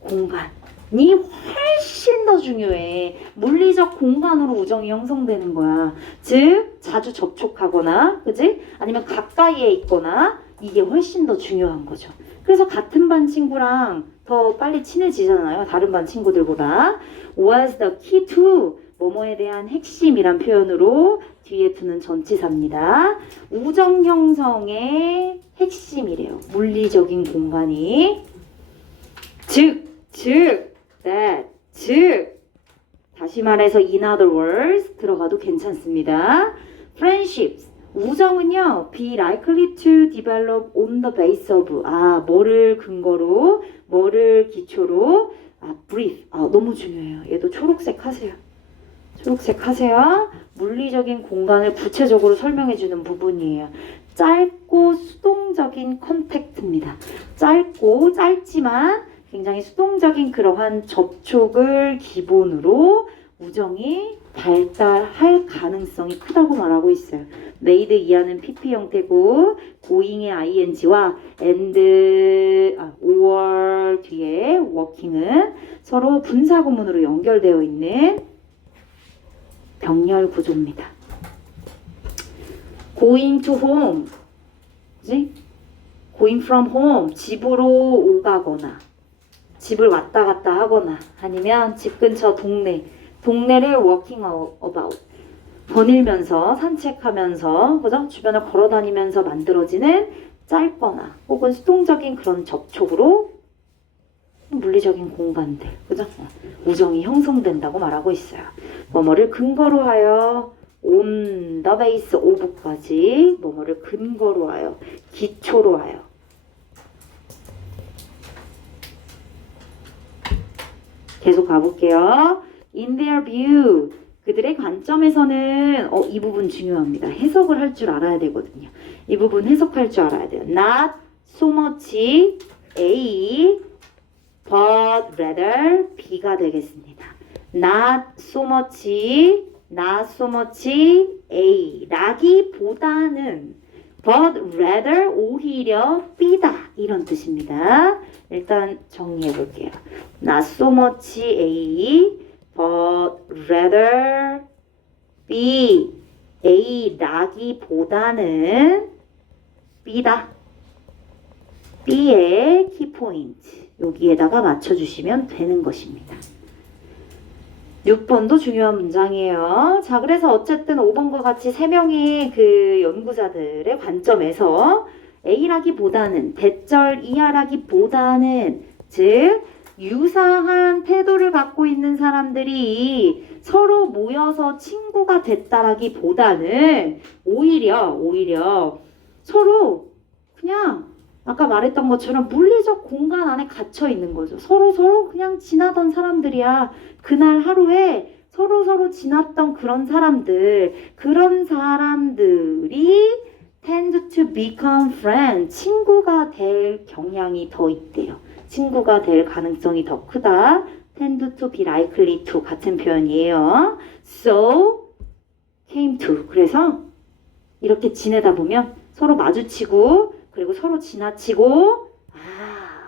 공간이 훨씬 더 중요해. 물리적 공간으로 우정이 형성되는 거야. 즉 자주 접촉하거나, 그지? 아니면 가까이에 있거나 이게 훨씬 더 중요한 거죠. 그래서 같은 반 친구랑 더 빨리 친해지잖아요. 다른 반 친구들보다. was the key to 뭐뭐에 대한 핵심이란 표현으로 뒤에 두는 전치사입니다. 우정 형성의 핵심이래요. 물리적인 공간이. 즉 다시 말해서 in other words 들어가도 괜찮습니다. friendships 우정은요 be likely to develop on the base of 뭐를 근거로 뭐를 기초로 brief 너무 중요해요. 얘도 초록색 하세요. 물리적인 공간을 구체적으로 설명해 주는 부분이에요. 짧고 수동적인 컨택트입니다. 짧지만 굉장히 수동적인 그러한 접촉을 기본으로 우정이 발달할 가능성이 크다고 말하고 있어요. made 이하는 PP 형태고 going의 ing와 and, or 뒤에 working은 서로 분사구문으로 연결되어 있는 병렬 구조입니다. going to home, 그치? going from home, 집으로 오가거나 집을 왔다 갔다 하거나 아니면 집 근처 동네를 walking about 거닐면서 산책하면서 그죠? 주변을 걸어다니면서 만들어지는 짧거나 혹은 수동적인 그런 접촉으로 물리적인 공간들 그죠? 우정이 형성된다고 말하고 있어요. 뭐뭐를 근거로 하여 on the base of까지 뭐뭐를 근거로 하여 기초로 하여 계속 가볼게요. In their view 그들의 관점에서는 이 부분 중요합니다. 해석을 할 줄 알아야 되거든요. 이 부분 해석할 줄 알아야 돼요. Not so much A but rather B가 되겠습니다. Not so much A 라기보다는 but rather 오히려 B다 이런 뜻입니다. 일단 정리해 볼게요. Not so much A but rather B A 라기보다는 B다. B의 키포인트 여기에다가 맞춰주시면 되는 것입니다. 6번도 중요한 문장이에요. 자, 그래서 어쨌든 5번과 같이 3명의 그 연구자들의 관점에서 A라기보다는 대절 이하라기보다는 즉 유사한 태도를 갖고 있는 사람들이 서로 모여서 친구가 됐다라기보다는 오히려 서로 그냥 아까 말했던 것처럼 물리적 공간 안에 갇혀 있는 거죠. 서로 그냥 지나던 사람들이야. 그날 하루에 서로 지났던 그런 사람들이 tend to become friends. 친구가 될 경향이 더 있대요. 친구가 될 가능성이 더 크다. tend to be likely to 같은 표현이에요. So came to. 그래서 이렇게 지내다 보면 서로 마주치고 그리고 서로 지나치고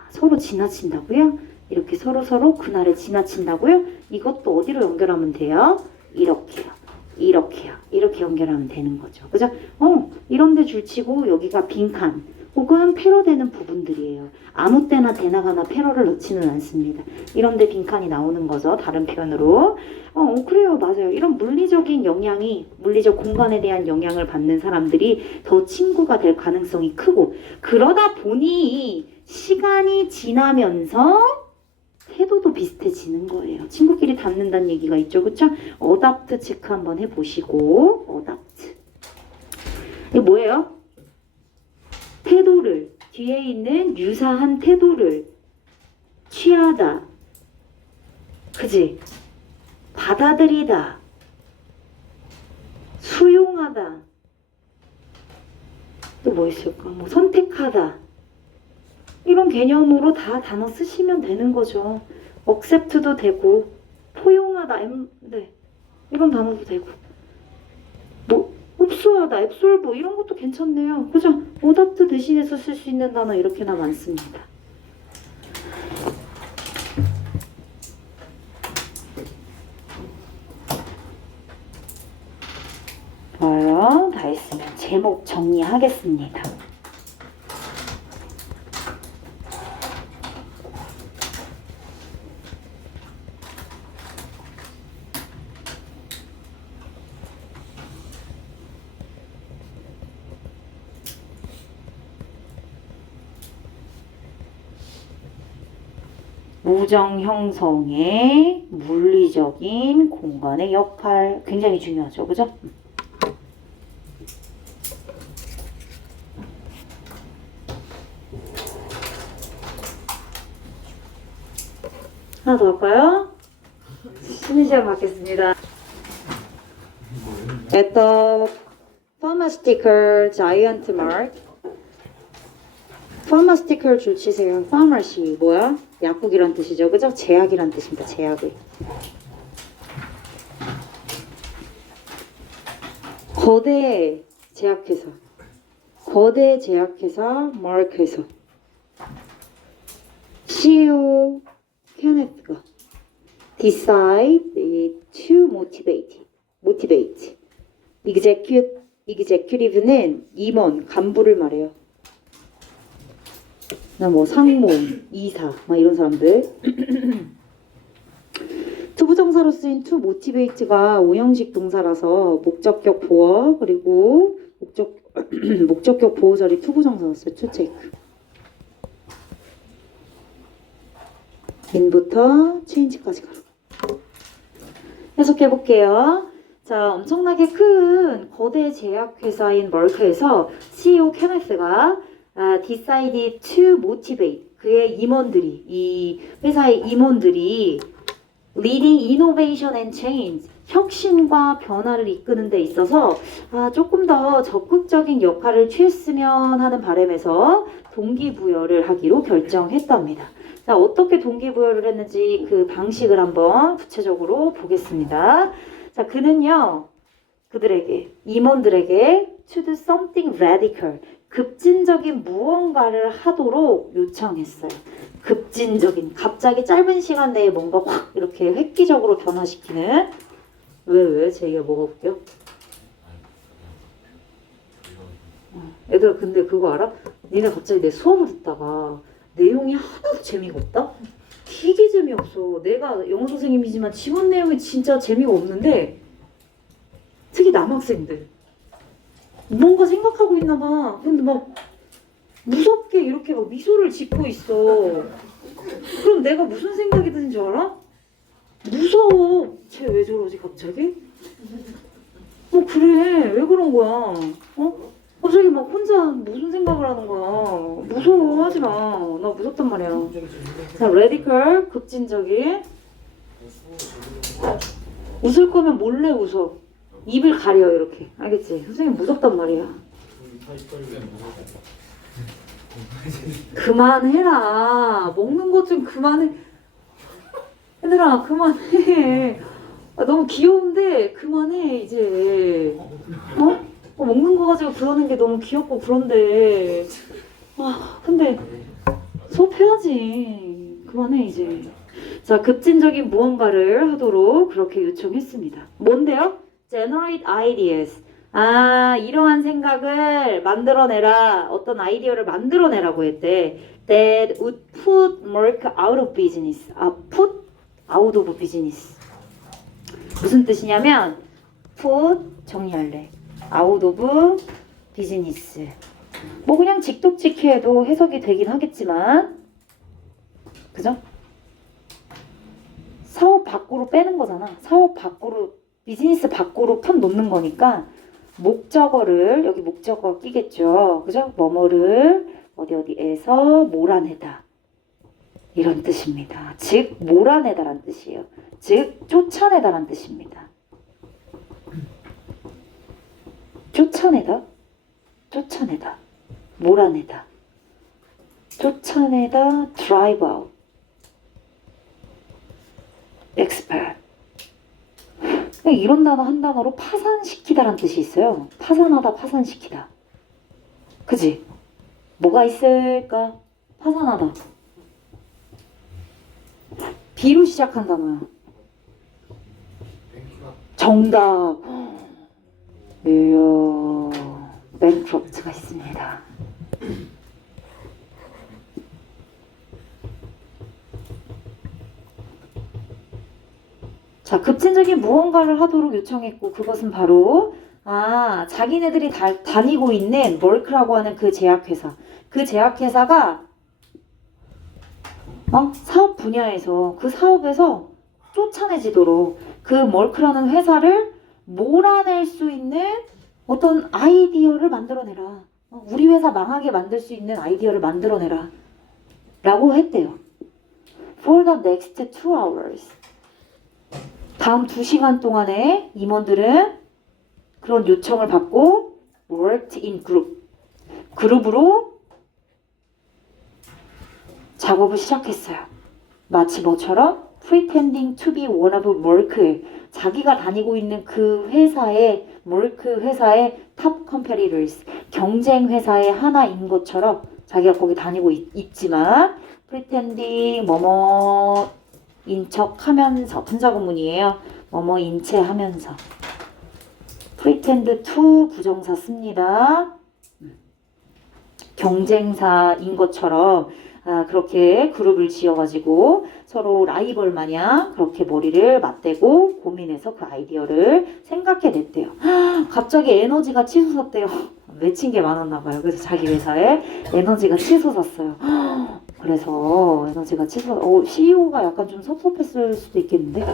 서로 지나친다고요? 이렇게 서로 그날에 지나친다고요? 이것도 어디로 연결하면 돼요? 이렇게 연결하면 되는 거죠. 그죠? 이런 데 줄치고 여기가 빈칸 혹은 패러되는 부분들이에요. 아무 때나 대나가나 패러를 넣지는 않습니다. 이런 데 빈칸이 나오는 거죠. 다른 표현으로. 그래요. 맞아요. 이런 물리적 공간에 대한 영향을 받는 사람들이 더 친구가 될 가능성이 크고 그러다 보니 시간이 지나면서 태도도 비슷해지는 거예요. 친구끼리 닮는다는 얘기가 있죠. 그쵸? 어답트 체크 한번 해보시고 어답트 이게 뭐예요? 태도를 뒤에 있는 유사한 태도를 취하다 그지? 받아들이다 수용하다 또 뭐 있을까? 뭐 선택하다 이런 개념으로 다 단어 쓰시면 되는 거죠. accept도 되고 포용하다, 네. 이런 단어도 되고 뭐 흡수하다, absorb 이런 것도 괜찮네요. 그죠? 어답트 대신해서 쓸 수 있는 단어 이렇게나 많습니다. 좋아요. 다 했으면 제목 정리하겠습니다. 우정 형성의 물리적인 공간의 역할 굉장히 중요하죠. 그죠? 하나 더 할까요? 쉬는 시간 갖겠습니다. At the pharmaceutical giant mart pharmaceutical 줄 치세요. pharmacy 뭐야? 약국이란 뜻이죠. 그죠? 제약이란 뜻입니다. 제약을. 거대 제약회사. 거대 제약회사 마크에서 CEO 케네스가 decide to motivate executive는 임원, 간부를 말해요. 뭐 상무, 이사, 막 이런 사람들. 투부정사로 쓰인 to motivate가 오형식 동사라서 목적격 보어 그리고 목적격 보호 자리 투부정사 썼어요. to take. in부터 change까지 가로. 해석해 볼게요. 자, 엄청나게 큰 거대 제약회사인 머크에서 CEO 케네스가 decided to motivate 그의 임원들이 이 회사의 임원들이 leading innovation and change 혁신과 변화를 이끄는 데 있어서 조금 더 적극적인 역할을 취했으면 하는 바람에서 동기부여를 하기로 결정했답니다. 자, 어떻게 동기부여를 했는지 그 방식을 한번 구체적으로 보겠습니다. 자, 그는요 그들에게 임원들에게 to do something radical 급진적인 무언가를 하도록 요청했어요. 급진적인, 갑자기 짧은 시간 내에 뭔가 확 이렇게 획기적으로 변화시키는. 왜? 제 얘기가 뭐가 웃겨? 얘들아 근데 그거 알아? 니네 갑자기 내 수업을 듣다가 내용이 하나도 재미가 없다? 되게 재미없어. 내가 영어 선생님이지만 지원 내용이 진짜 재미가 없는데 특히 남학생들 뭔가 생각하고 있나 봐. 근데 막 무섭게 이렇게 막 미소를 짓고 있어. 그럼 내가 무슨 생각이 드는 줄 알아? 무서워. 쟤 왜 저러지 갑자기? 그래. 왜 그런 거야? 갑자기 막 혼자 무슨 생각을 하는 거야. 무서워하지 마. 나 무섭단 말이야. 자, radical 급진적인. 웃을 거면 몰래 웃어. 입을 가려 이렇게. 알겠지? 선생님 무섭단 말이야. 그만해라. 먹는 것 좀 그만해. 얘들아 그만해. 너무 귀여운데 그만해 이제. 먹는 거 가지고 그러는 게 너무 귀엽고 그런데 근데 수업해야지. 그만해 이제. 자, 급진적인 무언가를 하도록 그렇게 요청했습니다. 뭔데요? Generate ideas. 이러한 생각을 만들어내라. 어떤 아이디어를 만들어내라고 했대. That would put Merck out of business. put out of business. 무슨 뜻이냐면 put 정리할래. out of business. 뭐 그냥 직독직해도 해석이 되긴 하겠지만, 그죠? 사업 밖으로 빼는 거잖아. 사업 밖으로, 비즈니스 밖으로 편 놓는 거니까 목적어를, 여기 목적어 끼겠죠. 그죠? 뭐뭐를 어디에서 몰아내다. 이런 뜻입니다. 즉 몰아내다란 뜻이에요. 즉 쫓아내다란 뜻입니다. 쫓아내다, 쫓아내다, 몰아내다, 쫓아내다, drive out, expel. 이런 단어 한 단어로 파산시키다란 뜻이 있어요. 파산하다, 파산시키다. 그지? 뭐가 있을까? 파산하다. B로 시작한 단어야. 정답. bankrupt가 있습니다. 자, 급진적인 무언가를 하도록 요청했고 그것은 바로 자기네들이 다니고 있는 멀크라고 하는 그 제약회사. 그 제약회사가 사업 분야에서 그 사업에서 쫓아내지도록 그 멀크라는 회사를 몰아낼 수 있는 어떤 아이디어를 만들어내라. 우리 회사 망하게 만들 수 있는 아이디어를 만들어내라. 라고 했대요. For the next 2 hours. 다음 2시간 동안에 임원들은 그런 요청을 받고 worked in group. 그룹으로 작업을 시작했어요. 마치 뭐처럼 pretending to be one of Merck. 자기가 다니고 있는 그 회사의 Merck 회사의 top competitors. 경쟁 회사의 하나인 것처럼 자기가 거기 다니고 있지만 pretending 뭐뭐인 척하면서 분사구문이에요. 뭐뭐 인체하면서 pretend to 부정사 씁니다. 경쟁사인 것처럼 그렇게 그룹을 지어가지고 서로 라이벌 마냥 그렇게 머리를 맞대고 고민해서 그 아이디어를 생각해냈대요. 갑자기 에너지가 치솟았대요. 맺힌 게 많았나봐요. 그래서 자기 회사에 에너지가 치솟았어요. 그래서 에너지가 CEO가 약간 좀 섭섭했을 수도 있겠는데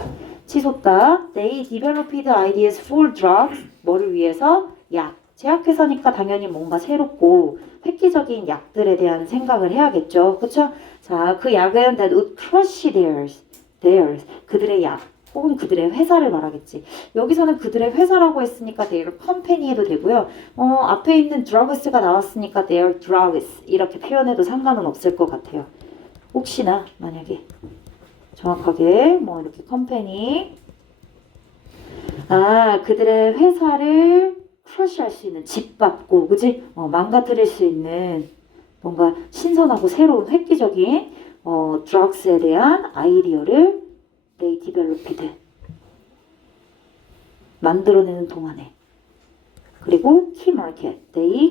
치솟다. They developed ideas for drugs. 뭐를 위해서? 약. 제약회사니까 당연히 뭔가 새롭고 획기적인 약들에 대한 생각을 해야겠죠. 그쵸? 자, 그 약은 that would crush theirs. 그들의 약 혹은 그들의 회사를 말하겠지. 여기서는 그들의 회사라고 했으니까 their company 해도 되고요. 앞에 있는 drugs가 나왔으니까 their drugs 이렇게 표현해도 상관은 없을 것 같아요. 혹시나 만약에 정확하게 뭐 이렇게 company 그들의 회사를 크러쉬할 수 있는 짓밟고 그지? 망가뜨릴 수 있는 뭔가 신선하고 새로운 획기적인 drugs에 대한 아이디어를 they developed 만들어내는 동안에 그리고 key market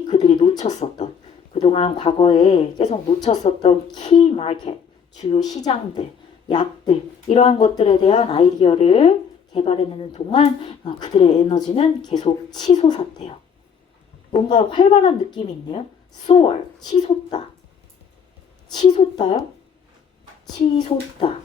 그들이 놓쳤었던 그동안 과거에 계속 놓쳤었던 key market 주요 시장들 약들 이러한 것들에 대한 아이디어를 개발해내는 동안 그들의 에너지는 계속 치솟았대요. 뭔가 활발한 느낌이 있네요. soar, 치솟다. 치솟다요? 치솟다.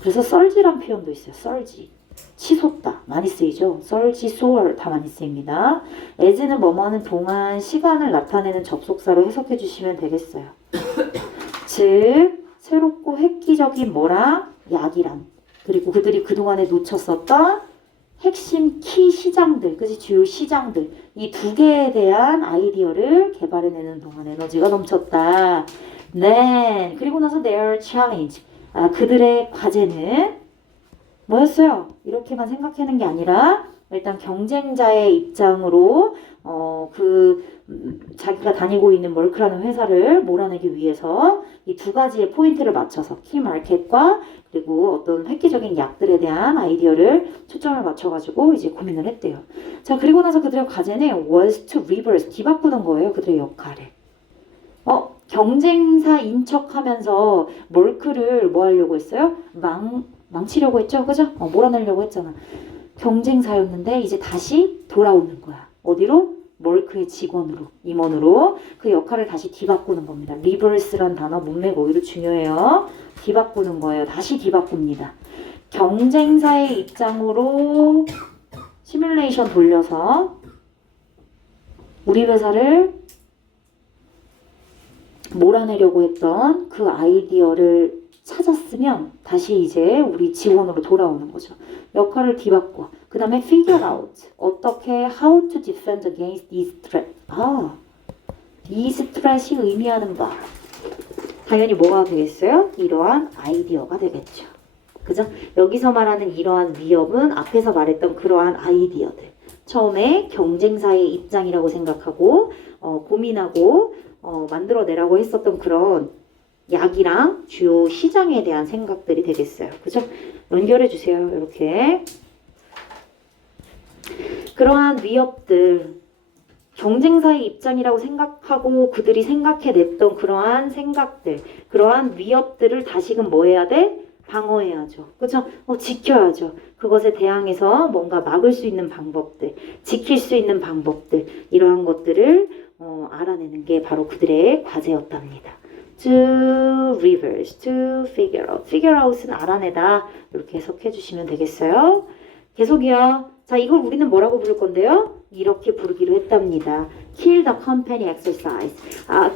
그래서 썰지란 표현도 있어요. 썰지. 치솟다. 많이 쓰이죠. 썰지, soar 다 많이 쓰입니다. as는 뭐뭐하는 동안 시간을 나타내는 접속사로 해석해 주시면 되겠어요. 즉 새롭고 획기적인 뭐랑 약이란 그리고 그들이 그동안에 놓쳤었던 핵심 키 시장들, 그치? 주요 시장들 이 두 개에 대한 아이디어를 개발해내는 동안 에너지가 넘쳤다. 네. 그리고 나서 their challenge 그들의 과제는 뭐였어요? 이렇게만 생각하는 게 아니라 일단 경쟁자의 입장으로 자기가 다니고 있는 멀크라는 회사를 몰아내기 위해서 이 두 가지의 포인트를 맞춰서 키마켓과 그리고 어떤 획기적인 약들에 대한 아이디어를 초점을 맞춰가지고 이제 고민을 했대요. 자, 그리고 나서 그들의 과제는 was to reverse, 뒤바꾸는 거예요. 그들의 역할을. 경쟁사인 척하면서 멀크를 뭐 하려고 했어요? 망치려고 했죠? 그죠? 몰아내려고 했잖아. 경쟁사였는데 이제 다시 돌아오는 거야. 어디로? 멀크의 직원으로, 임원으로 그 역할을 다시 뒤바꾸는 겁니다. 리버스란 단어 문맥 오히려 중요해요. 뒤바꾸는 거예요. 다시 뒤바꿉니다. 경쟁사의 입장으로 시뮬레이션 돌려서 우리 회사를 몰아내려고 했던 그 아이디어를 찾았으면 다시 이제 우리 지원으로 돌아오는 거죠. 역할을 뒤바꿔. 그 다음에 figure out. 어떻게 how to defend against these threats. these threat이 의미하는 바. 당연히 뭐가 되겠어요? 이러한 아이디어가 되겠죠. 그죠? 여기서 말하는 이러한 위협은 앞에서 말했던 그러한 아이디어들. 처음에 경쟁사의 입장이라고 생각하고 고민하고 만들어내라고 했었던 그런 약이랑 주요 시장에 대한 생각들이 되겠어요. 그죠? 연결해 주세요. 이렇게. 그러한 위협들, 경쟁사의 입장이라고 생각하고 그들이 생각해냈던 그러한 생각들, 그러한 위협들을 다시금 뭐 해야 돼? 방어해야죠. 그죠? 지켜야죠. 그것에 대항해서 뭔가 막을 수 있는 방법들, 지킬 수 있는 방법들, 이러한 것들을 알아내는 게 바로 그들의 과제였답니다. To reverse, to figure out. figure out은 알아내다. 이렇게 해석해 주시면 되겠어요. 계속이요. 자, 이걸 우리는 뭐라고 부를 건데요? 이렇게 부르기로 했답니다. Kill the company exercise.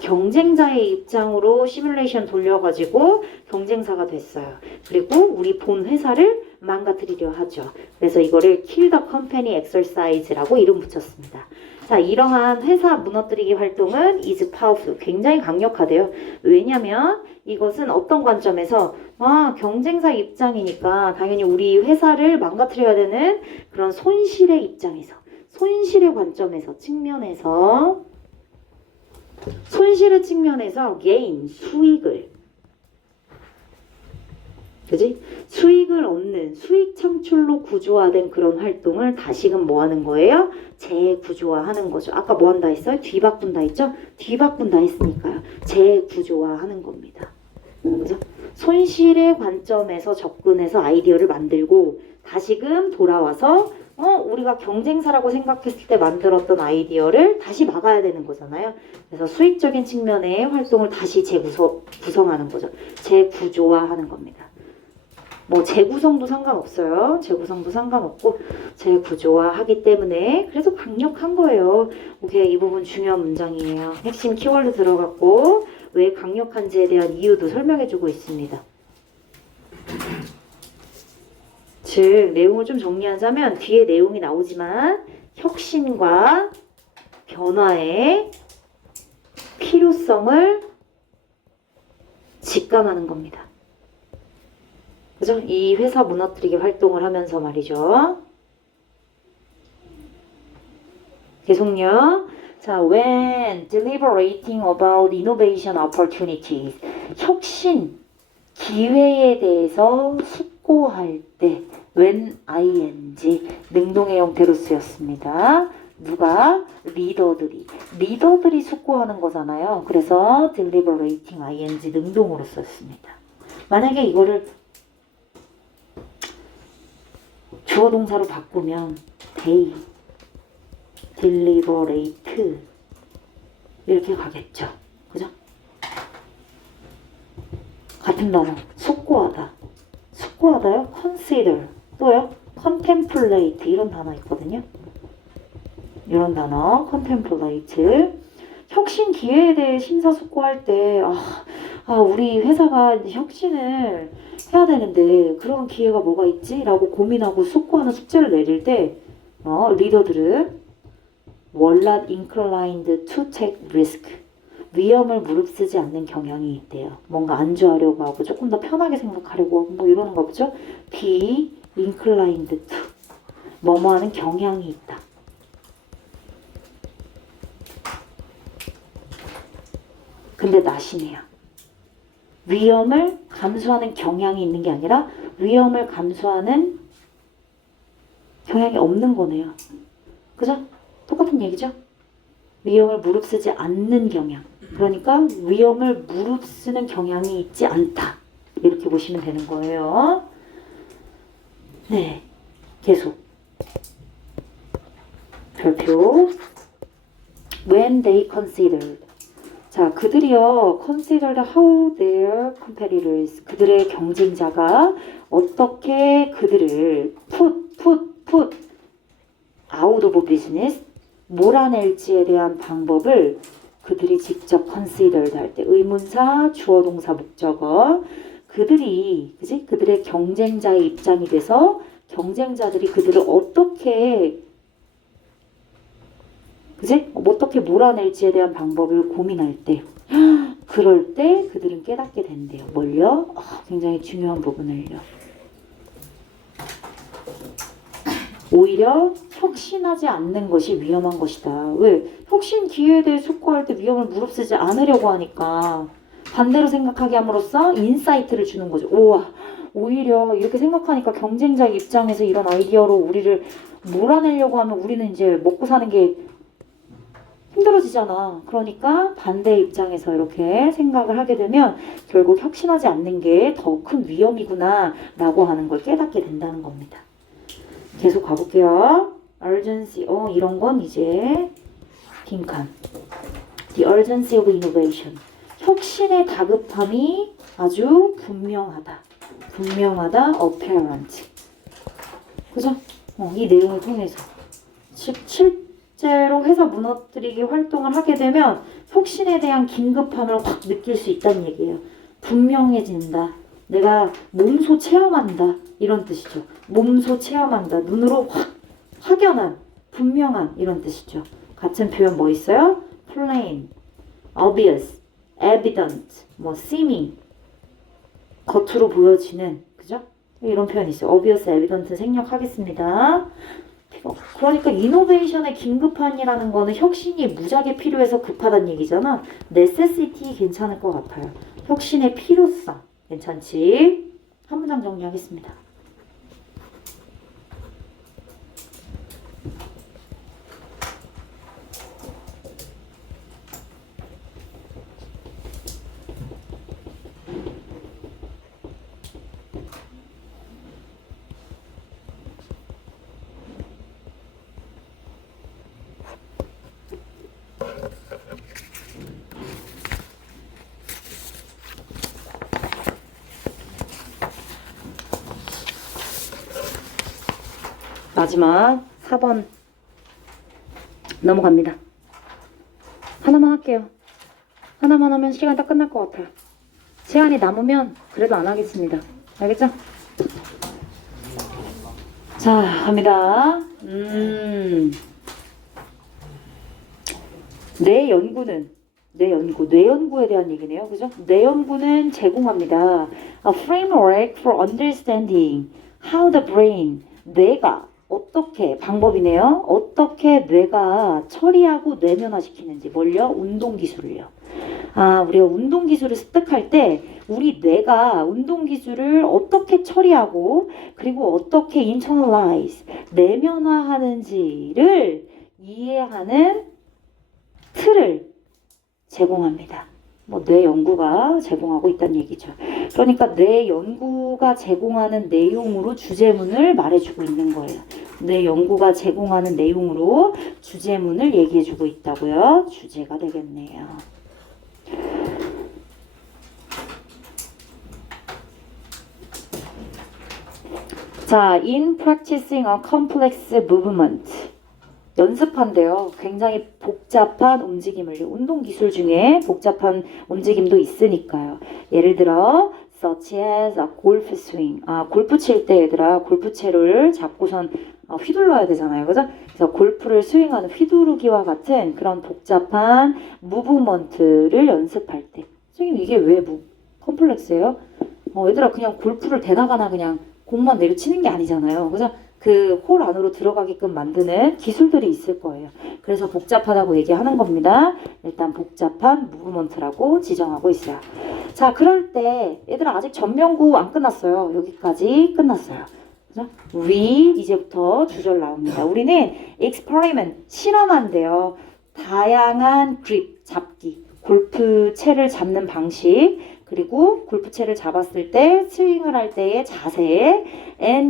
경쟁자의 입장으로 시뮬레이션 돌려가지고 경쟁사가 됐어요. 그리고 우리 본 회사를 망가뜨리려 하죠. 그래서 이거를 Kill the company exercise라고 이름 붙였습니다. 자, 이러한 회사 무너뜨리기 활동은 is powerful. 굉장히 강력하대요. 왜냐면 이것은 어떤 관점에서 경쟁사 입장이니까 당연히 우리 회사를 망가뜨려야 되는 그런 손실의 입장에서, 손실의 관점에서, 손실의 측면에서 gain, 수익을, 그지? 수익을 얻는, 수익 창출로 구조화된 그런 활동을 다시금 뭐 하는 거예요? 재구조화하는 거죠. 아까 뭐 한다 했어요? 뒤바꾼다 했죠? 뒤바꾼다 했으니까요. 재구조화하는 겁니다. 그죠? 손실의 관점에서 접근해서 아이디어를 만들고 다시금 돌아와서 우리가 경쟁사라고 생각했을 때 만들었던 아이디어를 다시 막아야 되는 거잖아요. 그래서 수익적인 측면의 활동을 다시 구성하는 거죠. 재구조화하는 겁니다. 뭐 재구성도 상관없어요. 재구성도 상관없고 재구조화하기 때문에 그래서 강력한 거예요. 오케이, 이 부분 중요한 문장이에요. 핵심 키워드 들어갔고 왜 강력한지에 대한 이유도 설명해주고 있습니다. 즉 내용을 좀 정리하자면 뒤에 내용이 나오지만 혁신과 변화의 필요성을 직감하는 겁니다. 그죠? 이 회사 무너뜨리기 활동을 하면서 말이죠. 계속요. 자, when deliberating about innovation opportunities, 혁신, 기회에 대해서 숙고할 때 when ing, 능동의 형태로 쓰였습니다. 누가? 리더들이 숙고하는 거잖아요. 그래서 deliberating ing 능동으로 썼습니다. 만약에 이거를 주어 동사로 바꾸면 they, deliberate 이렇게 가겠죠. 그죠? 같은 단어 숙고하다. 숙고하다요? consider. 또요? contemplate 이런 단어 있거든요. 이런 단어 contemplate. 혁신 기회에 대해 심사숙고할 때 우리 회사가 혁신을 해야 되는데 그런 기회가 뭐가 있지? 라고 고민하고 숙고하는 숙제를 내릴 때 리더들은 were not inclined to take risk. 위험을 무릅쓰지 않는 경향이 있대요. 뭔가 안주하려고 하고 조금 더 편하게 생각하려고 하고 뭐 이러는 거 보죠? be inclined to. 뭐뭐 하는 경향이 있다. 근데 나시네요. 위험을 감수하는 경향이 있는 게 아니라 위험을 감수하는 경향이 없는 거네요. 그죠? 똑같은 얘기죠? 위험을 무릅쓰지 않는 경향. 그러니까 위험을 무릅쓰는 경향이 있지 않다. 이렇게 보시면 되는 거예요. 네, 계속. 별표. When they considered. 자, 그들이요, considered how their competitors, 그들의 경쟁자가 어떻게 그들을 put out of business, 몰아낼지에 대한 방법을 그들이 직접 considered 할 때 의문사, 주어, 동사, 목적어, 그들이, 그지? 그들의 경쟁자의 입장이 돼서 경쟁자들이 그들을 어떻게, 그지? 어떻게 몰아낼지에 대한 방법을 고민할 때, 그럴 때 그들은 깨닫게 된대요. 뭘요? 굉장히 중요한 부분을요. 오히려 혁신하지 않는 것이 위험한 것이다. 왜? 혁신 기회에 대해 숙고할 때 위험을 무릅쓰지 않으려고 하니까 반대로 생각하게 함으로써 인사이트를 주는 거죠. 우와, 오히려 이렇게 생각하니까 경쟁자 입장에서 이런 아이디어로 우리를 몰아내려고 하면 우리는 이제 먹고 사는 게 힘들어지잖아. 그러니까 반대 입장에서 이렇게 생각을 하게 되면 결국 혁신하지 않는 게 더 큰 위험이구나 라고 하는 걸 깨닫게 된다는 겁니다. 계속 가볼게요. urgency, 이런 건 이제 빈칸. The urgency of innovation. 혁신의 다급함이 아주 분명하다. apparent. 그죠? 이 내용을 통해서. 실제로 회사 무너뜨리기 활동을 하게 되면 혁신에 대한 긴급함을 확 느낄 수 있다는 얘기예요. 분명해진다. 내가 몸소 체험한다. 이런 뜻이죠. 몸소 체험한다. 눈으로 확연한, 분명한 이런 뜻이죠. 같은 표현 뭐 있어요? plain, obvious, evident, seeming, 겉으로 보여지는, 그죠? 이런 표현이 있어요. obvious, evident 생략하겠습니다. 그러니까 이노베이션의 긴급한이라는 거는 혁신이 무지하게 필요해서 급하다는 얘기잖아. necessity 괜찮을 것 같아요. 혁신의 필요성 괜찮지? 한 문장 정리하겠습니다. 마지막 4번 넘어갑니다. 하나만 할게요. 하나만 하면 시간 다 끝날 것 같아요. 시간이 남으면 그래도 안 하겠습니다. 알겠죠? 자, 갑니다. 내 연구에 대한 얘기네요. 그죠? 내 연구는 제공합니다. A framework for understanding how the brain, 뇌가 어떻게, 방법이네요. 어떻게 뇌가 처리하고 내면화시키는지. 뭘요? 운동기술을요. 우리가 운동기술을 습득할 때 우리 뇌가 운동기술을 어떻게 처리하고 그리고 어떻게 internalize, 내면화하는지를 이해하는 틀을 제공합니다. 뇌 연구가 제공하고 있다는 얘기죠. 그러니까 뇌 연구가 제공하는 내용으로 주제문을 말해주고 있는 거예요. 뇌 연구가 제공하는 내용으로 주제문을 얘기해주고 있다고요. 주제가 되겠네요. 자, in practicing a complex movement. 연습한대요. 굉장히 복잡한 움직임을, 운동기술 중에 복잡한 움직임도 있으니까요. 예를 들어 such as a golf swing. 골프 칠 때 얘들아 골프채를 잡고선 휘둘러야 되잖아요. 그죠? 그래서 골프를 스윙하는 휘두르기와 같은 그런 복잡한 무브먼트를 연습할 때. 선생님 이게 왜 컴플렉스예요? 얘들아 그냥 골프를 대나가나 그냥 공만 내려치는 게 아니잖아요. 그죠? 그 홀 안으로 들어가게끔 만드는 기술들이 있을 거예요. 그래서 복잡하다고 얘기하는 겁니다. 일단 복잡한 무브먼트라고 지정하고 있어요. 자, 그럴 때 얘들아 아직 전면구 안 끝났어요. 여기까지 끝났어요. 그죠? We 이제부터 주절 나옵니다. 우리는 experiment 실험한대요. 다양한 grip 잡기, 골프채를 잡는 방식, 그리고 골프채를 잡았을 때 스윙을 할 때의 자세,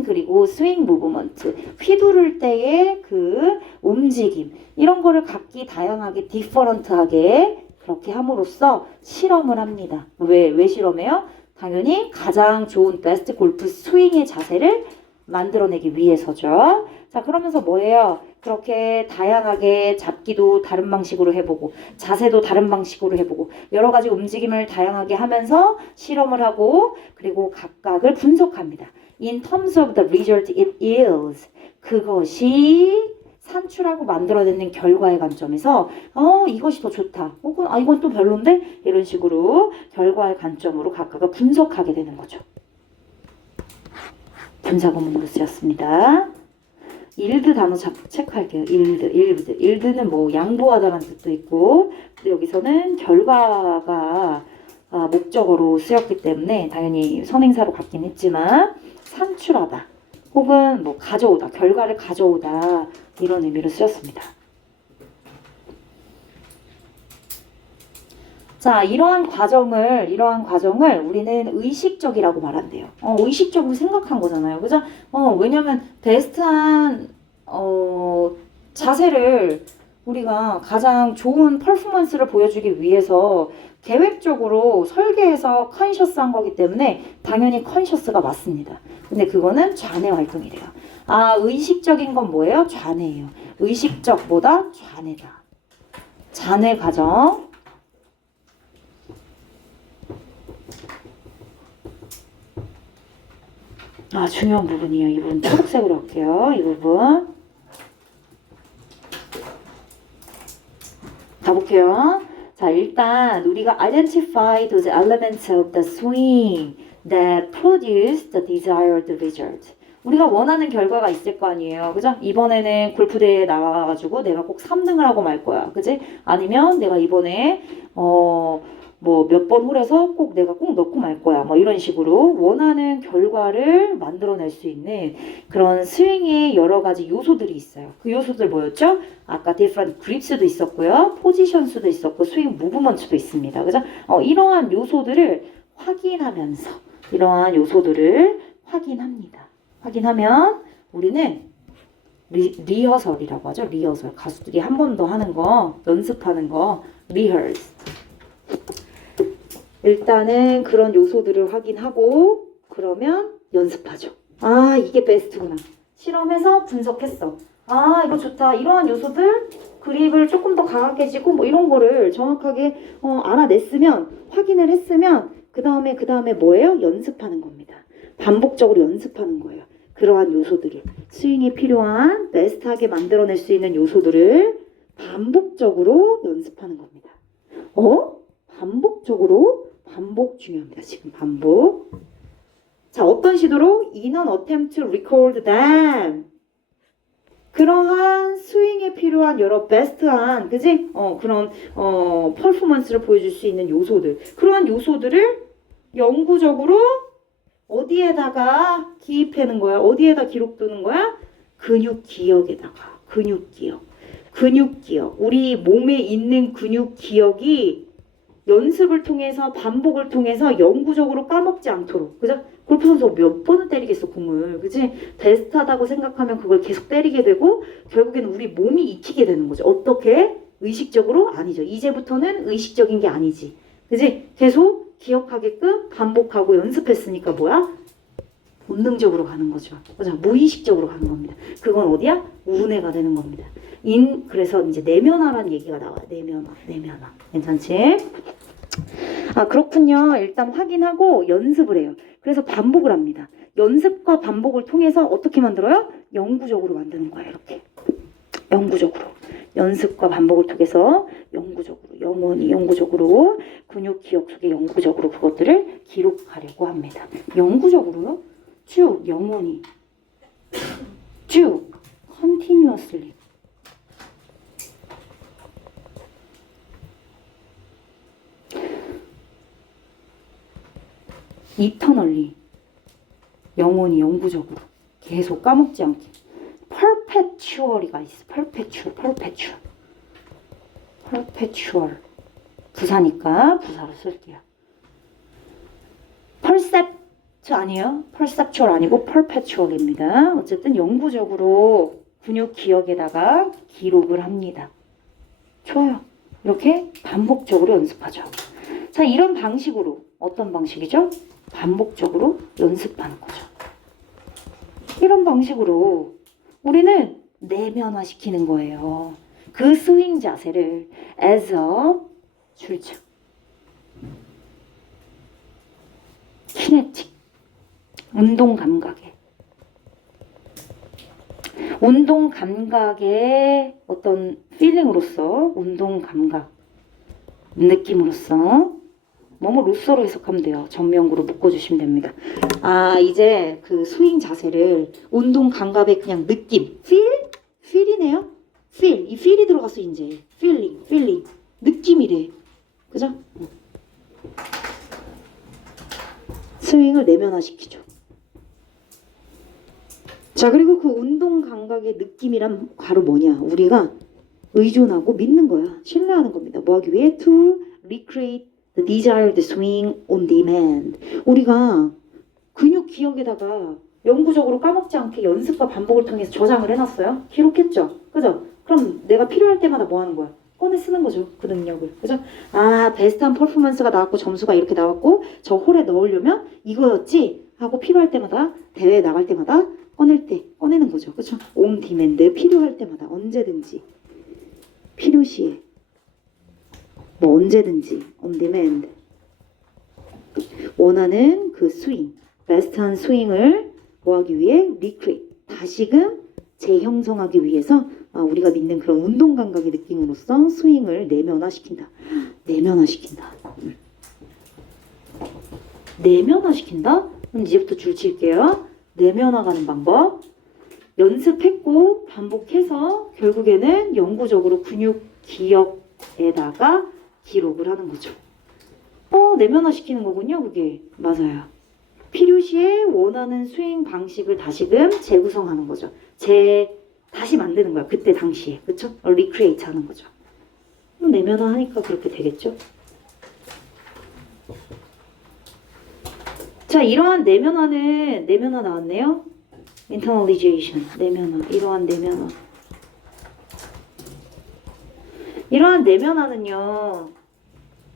그리고 스윙 무브먼트, 휘두를 때의 그 움직임, 이런 거를 각기 다양하게 디퍼런트하게 그렇게 함으로써 실험을 합니다. 왜 실험해요? 당연히 가장 좋은 베스트 골프 스윙의 자세를 만들어내기 위해서죠. 자, 그러면서 뭐예요? 그렇게 다양하게 잡기도 다른 방식으로 해보고 자세도 다른 방식으로 해보고 여러 가지 움직임을 다양하게 하면서 실험을 하고 그리고 각각을 분석합니다. In terms of the result it yields. 그것이 산출하고 만들어내는 결과의 관점에서 이것이 더 좋다. 혹은 이건 또 별론데? 이런 식으로 결과의 관점으로 각각을 분석하게 되는 거죠. 분사구문으로 쓰였습니다. 일드 단어 체크할게요. 일드는 뭐 양보하다라는 뜻도 있고 근데 여기서는 결과가 목적어로 쓰였기 때문에 당연히 선행사로 갖긴 했지만 산출하다 혹은 뭐 가져오다, 결과를 가져오다 이런 의미로 쓰였습니다. 자, 이러한 과정을 우리는 의식적이라고 말한대요. 의식적으로 생각한 거잖아요. 그죠? 왜냐면 베스트한 자세를 우리가 가장 좋은 퍼포먼스를 보여주기 위해서 계획적으로 설계해서 컨셔스한 거기 때문에 당연히 컨셔스가 맞습니다. 근데 그거는 좌뇌 활동이래요. 의식적인 건 뭐예요? 좌뇌예요. 의식적보다 좌뇌다. 좌뇌 과정. 중요한 부분이에요. 이 부분 초록색으로 할게요. 이 부분. 가볼게요. 자, 일단 우리가 identify those elements of the swing that produce the desired result. 우리가 원하는 결과가 있을 거 아니에요. 그죠? 이번에는 골프대회에 나가가지고 내가 꼭 3등을 하고 말 거야. 그지? 아니면 내가 이번에 뭐 몇 번 홀에서 내가 꼭 넣고 말 거야. 뭐 이런 식으로 원하는 결과를 만들어낼 수 있는 그런 스윙의 여러 가지 요소들이 있어요. 그 요소들 뭐였죠? 아까 different grips도 있었고요. 포지션수도 있었고 스윙 무브먼트도 있습니다. 그죠? 이러한 요소들을 확인하면서 이러한 요소들을 확인합니다. 확인하면 우리는 리허설이라고 하죠. 리허설. 가수들이 한 번 더 하는 거, 연습하는 거, rehearse. 일단은 그런 요소들을 확인하고 그러면 연습하죠. 이게 베스트구나. 실험해서 분석했어. 이거 좋다. 이러한 요소들 그립을 조금 더 강하게 쥐고 뭐 이런 거를 정확하게 알아냈으면 확인을 했으면 그 다음에 뭐예요? 연습하는 겁니다. 반복적으로 연습하는 거예요. 그러한 요소들을 스윙에 필요한 베스트하게 만들어낼 수 있는 요소들을 반복적으로 연습하는 겁니다. 반복 중요합니다. 지금 반복. 자, 어떤 시도로? In an attempt to record them. 그러한 스윙에 필요한 여러 베스트한, 그지? 그런 퍼포먼스를 보여줄 수 있는 요소들. 그러한 요소들을 영구적으로 어디에다가 기입하는 거야? 어디에다 기록두는 거야? 근육 기억에다가. 근육 기억. 우리 몸에 있는 근육 기억이 연습을 통해서 반복을 통해서 영구적으로 까먹지 않도록. 그죠? 골프 선수 몇 번을 때리겠어 공을. 그지? 베스트하다고 생각하면 그걸 계속 때리게 되고 결국에는 우리 몸이 익히게 되는 거죠. 어떻게? 의식적으로? 아니죠. 이제부터는 의식적인 게 아니지. 그지? 계속 기억하게끔 반복하고 연습했으니까 뭐야? 본능적으로 가는 거죠. 그죠? 무의식적으로 가는 겁니다. 그건 어디야? 우뇌가 되는 겁니다. 그래서 이제 내면화라는 얘기가 나와요. 내면화. 괜찮지? 그렇군요. 일단 확인하고 연습을 해요. 그래서 반복을 합니다. 연습과 반복을 통해서 어떻게 만들어요? 영구적으로 만드는 거예요. 이렇게. 영구적으로. 연습과 반복을 통해서 영구적으로, 영구적으로 근육 기억 속에 영구적으로 그것들을 기록하려고 합니다. 영구적으로요? 쭉, 영원히. 쭉, continuously. eternally. 영원히, 영구적으로. 계속 까먹지 않게. perpetual이가 있어. perpetual. 부사니까 부사로 쓸게요. percept 아니에요. perceptual 아니고 perpetual입니다. 어쨌든 영구적으로 근육 기억에다가 기록을 합니다. 좋아요. 이렇게 반복적으로 연습하죠. 자, 이런 방식으로 어떤 방식이죠? 반복적으로 연습하는 거죠. 이런 방식으로 우리는 내면화시키는 거예요. 그 스윙 자세를 as a 줄쳐 키네틱 운동 감각의 어떤 필링으로서 운동 감각 느낌으로써 로서로 해석하면 돼요. 전면구로 묶어주시면 됩니다. 아, 이제 그 스윙 자세를 운동 감각의 그냥 느낌, 필이네요. 이 필이 들어갔어 이제. 필링, 느낌이래. 그죠? 스윙을 내면화시키죠. 자, 그리고 그 운동 감각의 느낌이란 바로 뭐냐? 우리가 의존하고 믿는 거야. 신뢰하는 겁니다. 뭐 하기 위해? To recreate the desired swing on demand. 우리가 근육 기억에다가 영구적으로 까먹지 않게 연습과 반복을 통해서 저장을 해놨어요. 기록했죠? 그죠? 그럼 내가 필요할 때마다 뭐 하는 거야? 꺼내 쓰는 거죠. 그 능력을. 그죠? 아, 베스트한 퍼포먼스가 나왔고 점수가 이렇게 나왔고 저 홀에 넣으려면 이거였지? 하고 필요할 때마다 대회에 나갈 때마다 꺼내는 거죠. 그죠? on demand. 필요할 때마다 언제든지 필요시에 뭐 언제든지 on demand 원하는 그 스윙 베스트한 스윙을 뭐 하기 위해 recreate 다시금 재형성하기 위해서 우리가 믿는 그런 운동 감각의 느낌으로써 스윙을 내면화시킨다. 그럼 이제부터 줄 칠게요. 내면화가는 방법. 연습했고 반복해서 결국에는 영구적으로 근육 기억에다가 기록을 하는 거죠. 내면화시키는 거군요. 그게 맞아요. 필요시에 원하는 스윙 방식을 다시금 재구성하는 거죠. 다시 만드는 거야. 그때 당시에. 그쵸? 리크리에이트 하는 거죠. 내면화 하니까 그렇게 되겠죠? 자, 이러한 내면화 나왔네요. internalization, 이러한 내면화는요.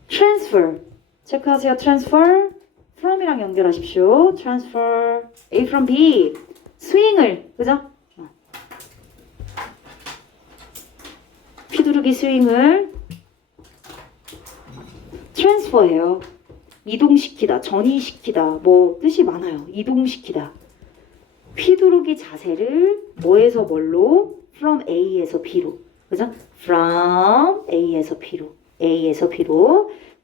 transfer, 체크하세요. transfer, from이랑 연결하십시오. transfer, A from B, 스윙을, 그죠? 휘두르기 스윙을 transfer예요. 이동시키다, 전이시키다, 뭐 뜻이 많아요. 이동시키다. 휘두르기 자세를 뭐에서 뭘로? from A에서 B로. 그죠? from A에서 B로.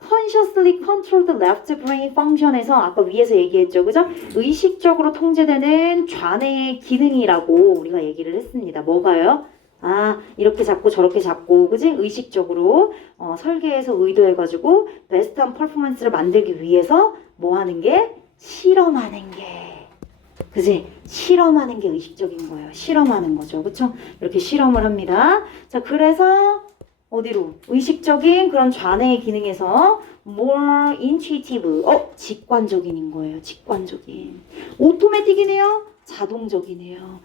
consciously control the left brain function에서 아까 위에서 얘기했죠. 그죠? 의식적으로 통제되는 좌뇌의 기능이라고 우리가 얘기를 했습니다. 뭐가요? 이렇게 잡고 저렇게 잡고, 그지? 의식적으로 설계해서 의도해가지고 베스트한 퍼포먼스를 만들기 위해서 뭐 하는 게? 실험하는 게. 그지? 실험하는 게 의식적인 거예요. 실험하는 거죠. 그쵸? 이렇게 실험을 합니다. 자, 그래서 어디로? 의식적인 그런 좌뇌의 기능에서 more intuitive, 직관적인인 거예요. 직관적인. 오토매틱이네요. 자동적이네요.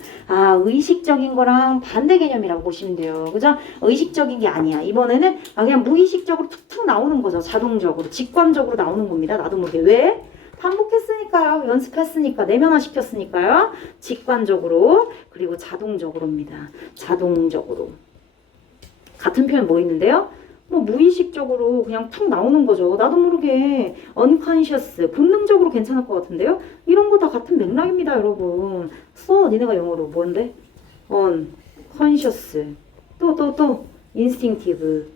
의식적인 거랑 반대 개념이라고 보시면 돼요. 그죠? 의식적인 게 아니야. 이번에는 그냥 무의식적으로 툭툭 나오는 거죠. 자동적으로. 직관적으로 나오는 겁니다. 나도 모르게. 왜? 반복했으니까요. 연습했으니까. 내면화시켰으니까요. 직관적으로. 그리고 자동적으로입니다. 자동적으로. 같은 표현 뭐 있는데요? 무의식적으로 그냥 툭 나오는 거죠. 나도 모르게 unconscious, 본능적으로 괜찮을 것 같은데요? 이런 거 다 같은 맥락입니다, 여러분. 니네가 영어로 뭔데? unconscious, 또 instinctive.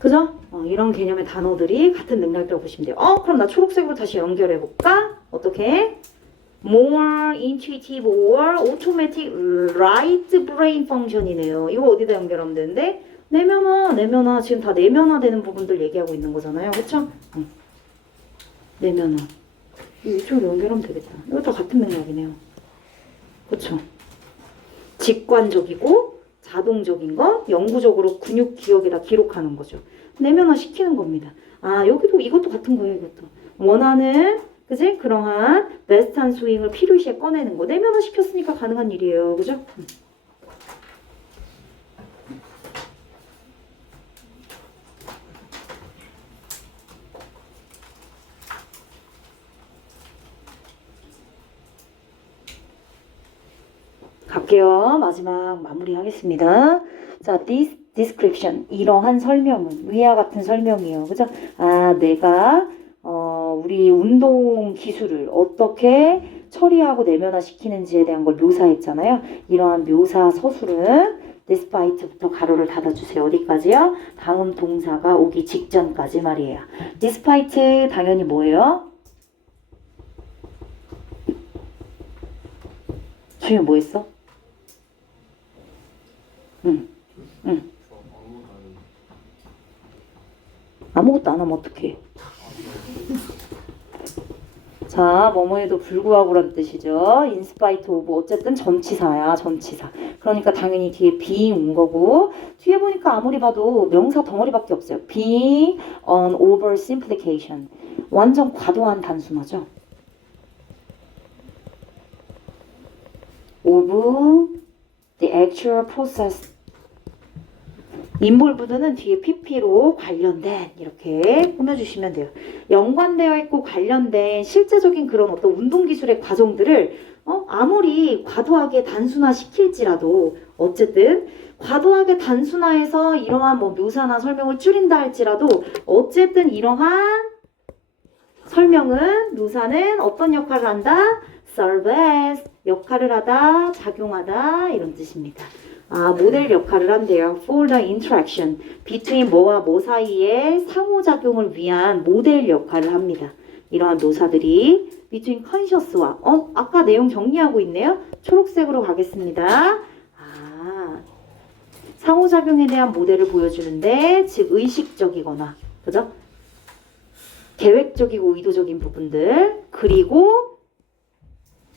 그죠? 이런 개념의 단어들이 같은 맥락이라고 보시면 돼요. 그럼 나 초록색으로 다시 연결해볼까? 어떻게? more intuitive or automatic right brain function이네요. 이거 어디다 연결하면 되는데? 내면화. 지금 다 내면화되는 부분들 얘기하고 있는 거잖아요. 그쵸? 내면화. 이쪽으로 연결하면 되겠다. 이거 다 같은 맥락이네요. 그쵸? 직관적이고 자동적인 거 영구적으로 근육 기억에다 기록하는 거죠. 내면화 시키는 겁니다. 여기도 이것도 같은 거예요. 이것도. 원하는 그지? 그러한 베스트한 스윙을 필요시에 꺼내는 거. 내면화 시켰으니까 가능한 일이에요. 그죠? 갈게요. 마지막 마무리하겠습니다. 자, this description. 이러한 설명은 위와 같은 설명이에요. 그죠? 아, 내가 우리 운동 기술을 어떻게 처리하고 내면화시키는지에 대한 걸 묘사했잖아요. 이러한 묘사 서술은 despite부터 가로를 닫아주세요. 어디까지요? 다음 동사가 오기 직전까지 말이에요. despite 당연히 뭐예요? 주희 뭐 했어? 응. 아무것도 안 하면 어떡해? 자, 뭐뭐에도 불구하고란 뜻이죠. in spite of 어쨌든 전치사야, 전치사. 그러니까 당연히 뒤에 being 온 거고 뒤에 보니까 아무리 봐도 명사 덩어리밖에 없어요. being an oversimplification. 완전 과도한 단순화죠. of the actual process. involved는 뒤에 pp로 관련된 이렇게 꾸며주시면 돼요. 연관되어 있고 관련된 실제적인 그런 어떤 운동기술의 과정들을 아무리 과도하게 단순화시킬지라도 어쨌든 과도하게 단순화해서 이러한 뭐 묘사나 설명을 줄인다 할지라도 어쨌든 이러한 설명은 묘사는 어떤 역할을 한다? serve as 역할을 하다, 작용하다 이런 뜻입니다. 아, 모델 역할을 한대요. For the interaction between 뭐와 뭐 사이의 상호작용을 위한 모델 역할을 합니다. 이러한 묘사들이 between conscious와 아까 내용 정리하고 있네요. 초록색으로 가겠습니다. 아, 상호작용에 대한 모델을 보여주는데 즉 의식적이거나 그죠? 계획적이고 의도적인 부분들 그리고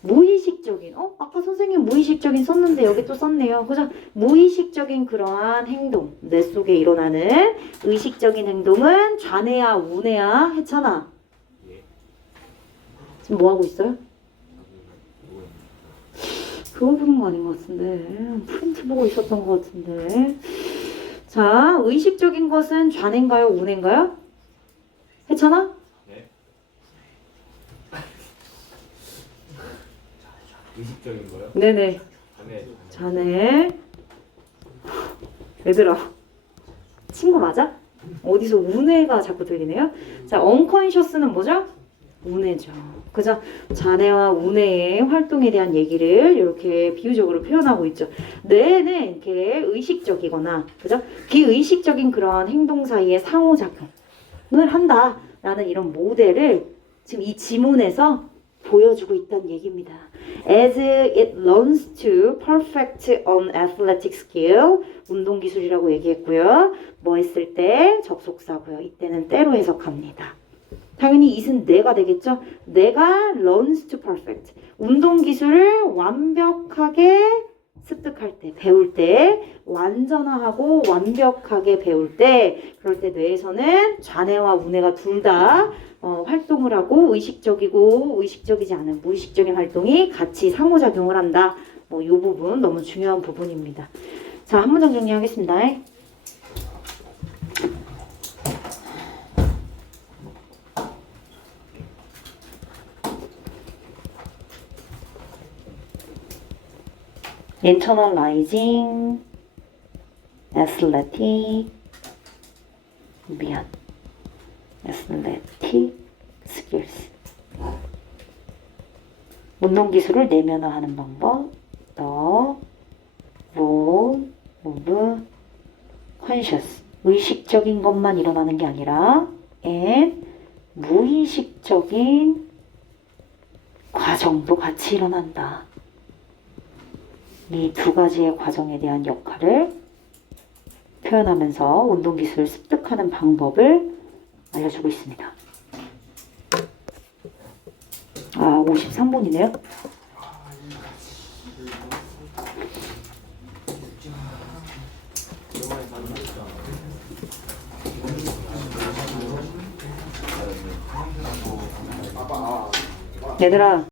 무의식적인 아까 선생님 무의식적인 썼는데 여기 또 썼네요. 그죠? 무의식적인 그러한 행동 뇌 속에 일어나는 의식적인 행동은 좌뇌야 우뇌야 했잖아. 지금 뭐 하고 있어요? 그거 보는 거 아닌 것 같은데 프린트 보고 있었던 것 같은데. 자, 의식적인 것은 좌뇌인가요 우뇌인가요? 했잖아? 의식적인 거요? 네네. 자네. 얘들아. 친구 맞아? 어디서 우뇌가 자꾸 들리네요? 자, unconscious는 뭐죠? 우뇌죠. 그죠? 자네와 우뇌의 활동에 대한 얘기를 이렇게 비유적으로 표현하고 있죠. 뇌는 이렇게 의식적이거나, 그죠? 비의식적인 그런 행동 사이의 상호작용을 한다라는 이런 모델을 지금 이 지문에서 보여주고 있다는 얘기입니다. As it learns to perfect an athletic skill, 운동기술이라고 얘기했고요. 뭐 했을 때? 접속사고요. 이때는 때로 해석합니다. 당연히 it은 내가 되겠죠? 내가 learns to perfect, 운동기술을 완벽하게 습득할 때, 배울 때, 완전화하고 완벽하게 배울 때, 그럴 때 뇌에서는 좌뇌와 우뇌가 둘 다 활동을 하고 의식적이고 의식적이지 않은 무의식적인 활동이 같이 상호작용을 한다. 뭐 이 부분 너무 중요한 부분입니다. 자, 한 문장 정리하겠습니다. internalizing athletic skills. 운동기술을 내면화하는 방법. The role of conscious. 의식적인 것만 일어나는 게 아니라 and 무의식적인 과정도 같이 일어난다. 이 두 가지의 과정에 대한 역할을 표현하면서 운동기술을 습득하는 방법을 알려주고 있습니다. 아, 53분이네요. 얘들아.